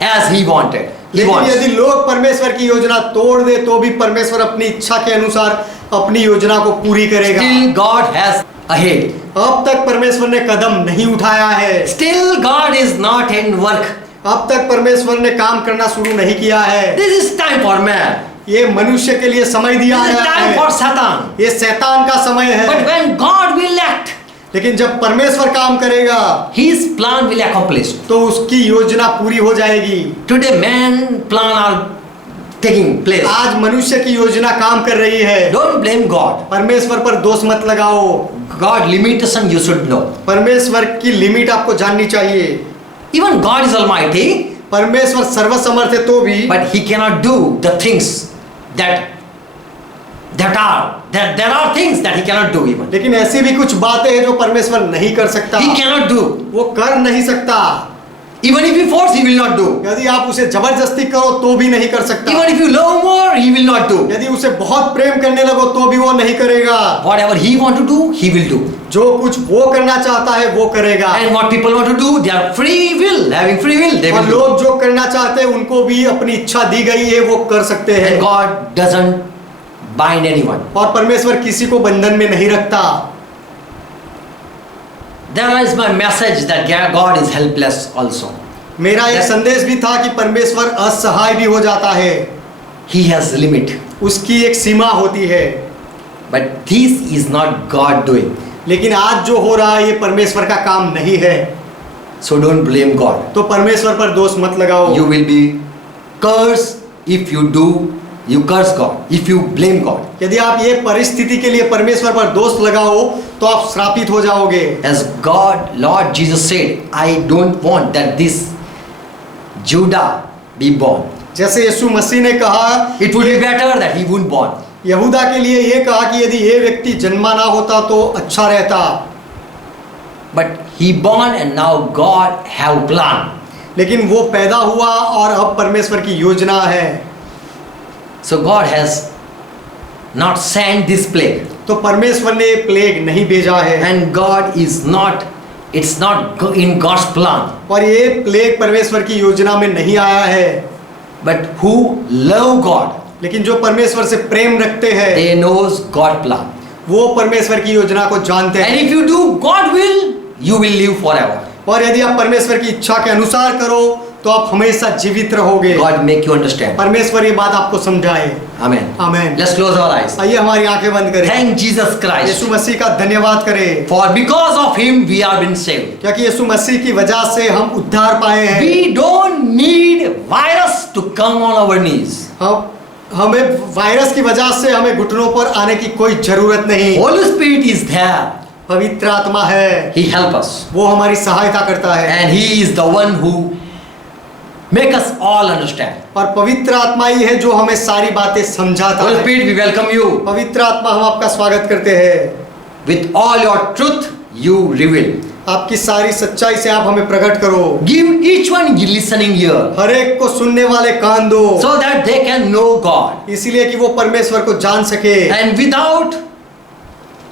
as he wanted. He लेकिन wants. यदि लोग परमेश्वर की योजना तोड़ दे तो भी परमेश्वर अपनी इच्छा के अनुसार अपनी योजना को पूरी करेगा। Still God has ahead. अब तक परमेश्वर ने कदम नहीं उठाया है। Still God is not in work. अब तक परमेश्वर ने काम करना शुरू नहीं किया है। This is time for man. ये मनुष्य के लिए समय दिया This is गया time है। for Satan. ये शैतान का समय But है। when God will act, लेकिन जब परमेश्वर काम करेगा his plan will accomplish. तो उसकी योजना पूरी हो जाएगी। Today man plan are taking place. आज मनुष्य की योजना काम कर रही है। Don't blame God. परमेश्वर पर दोष मत लगाओ। God limitation you should know. परमेश्वर की लिमिट आपको जाननी चाहिए। Even God is almighty, परमेश्वर सर्वसमर्थ है तो भी, but he cannot do the things that there are things that he cannot do even. लेकिन ऐसी भी कुछ बातें हैं जो परमेश्वर नहीं कर सकता। He cannot do. वो कर नहीं सकता। Even if you force, he will not do. यदि आप उसे जबरदस्ती करो तो भी नहीं कर सकता। Even if you love more, he will not do. यदि उसे बहुत प्रेम करने लगो तो भी वो नहीं करेगा। Whatever he want to do, he will do. जो कुछ वो करना चाहता है वो करेगा। And what people want to do, they are free will, having free will, they और will do. लोग जो करना चाहते हैं उनको भी अपनी इच्छा दी गई है, वो कर सकते हैं। And God doesn't bind anyone. और परमेश्वर किसी को बंधन में नहीं रखता। There is my message that God is helpless also. मेरा एक संदेश भी था कि परमेश्वर असहाय भी हो जाता है। He has limit. उसकी एक सीमा होती है। But this is not God doing. लेकिन आज जो हो रहा है ये परमेश्वर का काम नहीं है। So don't blame God. तो परमेश्वर पर दोष मत लगाओ। You will be cursed if you do. You curse God. If you blame God. यदि आप ये परिस्थिति के लिए परमेश्वर पर दोष लगाओ तो आप श्रापित हो जाओगे। As God, Lord Jesus said, I don't want that this Judah be born. जैसे यीशु मसीह ने कहा, It would be better that he wouldn't born. यहूदा के लिए ये कहा कि यदि ये व्यक्ति जन्मा ना होता तो अच्छा रहता। But he born and now God have plan. लेकिन वो पैदा हुआ और अब परमेश्वर की योजना है। So God has not sent this plague. तो परमेश्वर ने प्लेग नहीं भेजा है। And God is not, it's not in God's plan. और ये प्लेग परमेश्वर की योजना में नहीं आया है। But who love God, लेकिन जो परमेश्वर से प्रेम रखते हैं they knows God plan. वो परमेश्वर की योजना को जानते And हैं। if you do God will, you will live forever. और यदि आप परमेश्वर की इच्छा के अनुसार करो तो आप हमेशा जीवित रहोगे। God make you understand. परमेश्वर ये बात आपको समझाए। Amen. Amen. Let's close our eyes. आइए हमारी आंखें बंद करें। Thank Jesus Christ. यीशु मसीह का धन्यवाद करें। For because of him we are been saved. क्योंकि यीशु मसीह की वजह से हम उद्धार पाए हैं। We don't need virus to come on our knees. हमें वायरस की वजह से हमें घुटनों पर आने की कोई जरूरत नहीं। Holy Spirit is there. पवित्र आत्मा है। He help us. वो हमारी सहायता करता है। And he is the one who make us all understand. और पवित्र आत्मा ही है जो हमें सारी बातें समझाता Holy है। Spirit, we welcome you. पवित्र आत्मा हम आपका स्वागत करते हैं। With all your truth, you reveal. आपकी सारी सच्चाई से आप हमें प्रकट करो। Give each one listening ear, हर एक को सुनने वाले कान दो, so that they can know God. इसीलिए कि वो परमेश्वर को जान सके। And without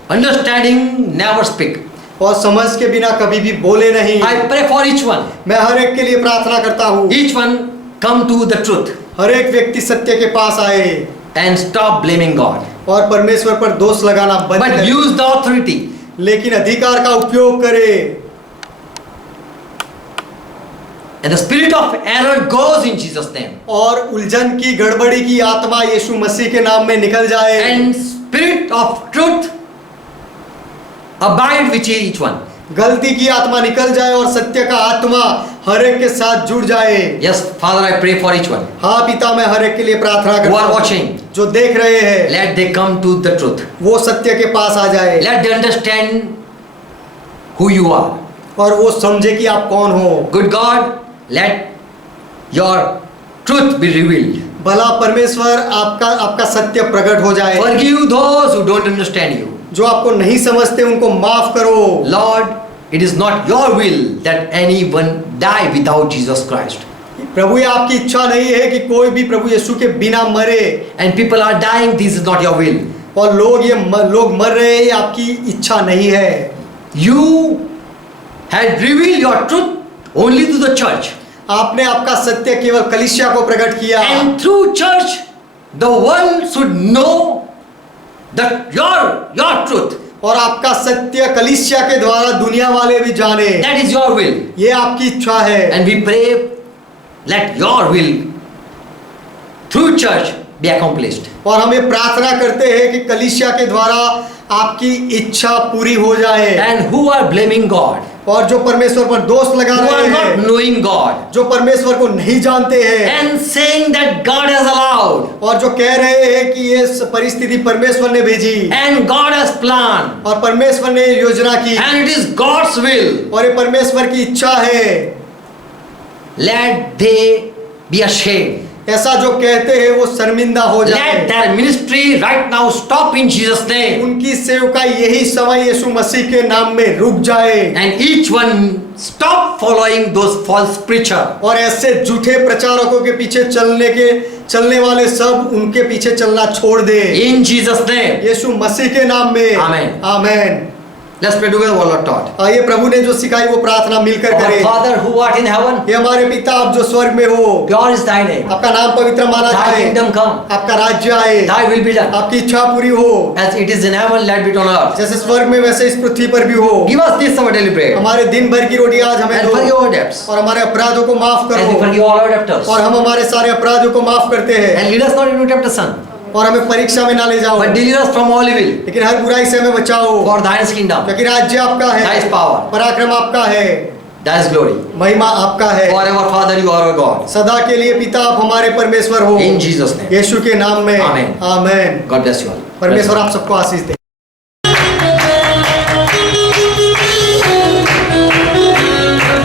understanding, never speak. और समझ के बिना कभी भी बोले नहीं। I pray for each one. मैं हर एक के लिए प्रार्थना करता हूँ। Each one come to the truth हर एक व्यक्ति सत्य के पास आए and stop blaming God. और परमेश्वर पर दोष लगाना बंद But करे, use the authority. लेकिन अधिकार का उपयोग करे। And the spirit of error goes in Jesus' name. और उलझन की गड़बड़ी की आत्मा यीशु मसीह के नाम में निकल जाए। And spirit of truth abide with each one. गलती की आत्मा निकल जाए और सत्य का आत्मा हर एक के साथ जुड़ जाए। Yes, Father, I pray for each one. हाँ पिता, मैं हर एक के लिए प्रार्थना Who करता are हूँ watching, जो देख रहे हैं, let they come to the truth. वो सत्य के पास आ जाए Let they understand who you are. और वो समझे कि आप कौन हो। Good God, let your truth be revealed. भला परमेश्वर आपका सत्य प्रकट हो जाए। Forgive those who don't understand you. जो आपको नहीं समझते उनको माफ करो। Lord, it is not your will that anyone die without Jesus Christ. प्रभु, ये आपकी इच्छा नहीं है कि कोई भी प्रभु यीशु के बिना मरे। And people are dying, this is not your will. और लोग मर रहे हैं, ये आपकी इच्छा नहीं है। You had revealed your truth only to the church. आपने आपका सत्य केवल कलीसिया को प्रकट किया। And through church, the world should know that your truth. और आपका सत्य कलीसिया के द्वारा दुनिया वाले भी जाने। That is your will. ये आपकी इच्छा है। And we pray, let your will through church be accomplished. और हमें प्रार्थना करते हैं कि कलीसिया के द्वारा आपकी इच्छा पूरी हो जाए। and who are blaming God, और जो परमेश्वर पर दोष लगा who रहे are not हैं, knowing God, जो परमेश्वर को नहीं जानते हैं, and saying that God has allowed और जो कह रहे हैं कि ये परिस्थिति परमेश्वर ने भेजी and God has planned और परमेश्वर ने योजना की and it is God's will, और ये परमेश्वर की इच्छा है, let they be ashamed. ऐसा जो कहते हैं वो शर्मिंदा हो Let जाए। their ministry right now stop in Jesus' name, उनकी सेवका यही समय यीशु मसीह के नाम में रुक जाए and each one stop following those false preachers. और ऐसे झूठे प्रचारकों के पीछे चलने वाले सब उनके पीछे चलना छोड़ दे In Jesus' name. यीशु मसीह के नाम में। Amen. Amen. Let's pray together what Lord taught. आइए प्रभु ने जो सिखाई वो प्रार्थना मिलकर Our करें। Father who art in heaven, ये हमारे पिता आप जो स्वर्ग में हो, pure is thy name. आपका नाम पवित्र माना Thy जाए, kingdom come, आपका राज्य आए, thy will be done. आपकी इच्छा पूरी हो, As it is in heaven, let it be on earth. जैसे स्वर्ग में वैसे इस पृथ्वी पर भी हो। Give us this our daily bread. हमारे दिन भर की रोटी आज हमें And दो forgive our debts. और हमारे अपराधों को माफ As we करो forgive all our debtors. और हम हमारे सारे अपराधों को माफ करते हैं And lead us not into temptation, और हमें परीक्षा में ना ले जाओ, but deliver us from all evil. लेकिन हर बुराई से हमें बचाओ, For thine is kingdom, क्योंकि राज्य आपका thy है, is power, पराक्रम आपका है, thy is glory. महिमा आपका है। Forever, Father, you are our God. सदा के लिए पिता आप हमारे परमेश्वर हो, In Jesus' name. यीशु के नाम में। आमीन। आमेन। God bless you all. परमेश्वर आप सबको आशीष दे।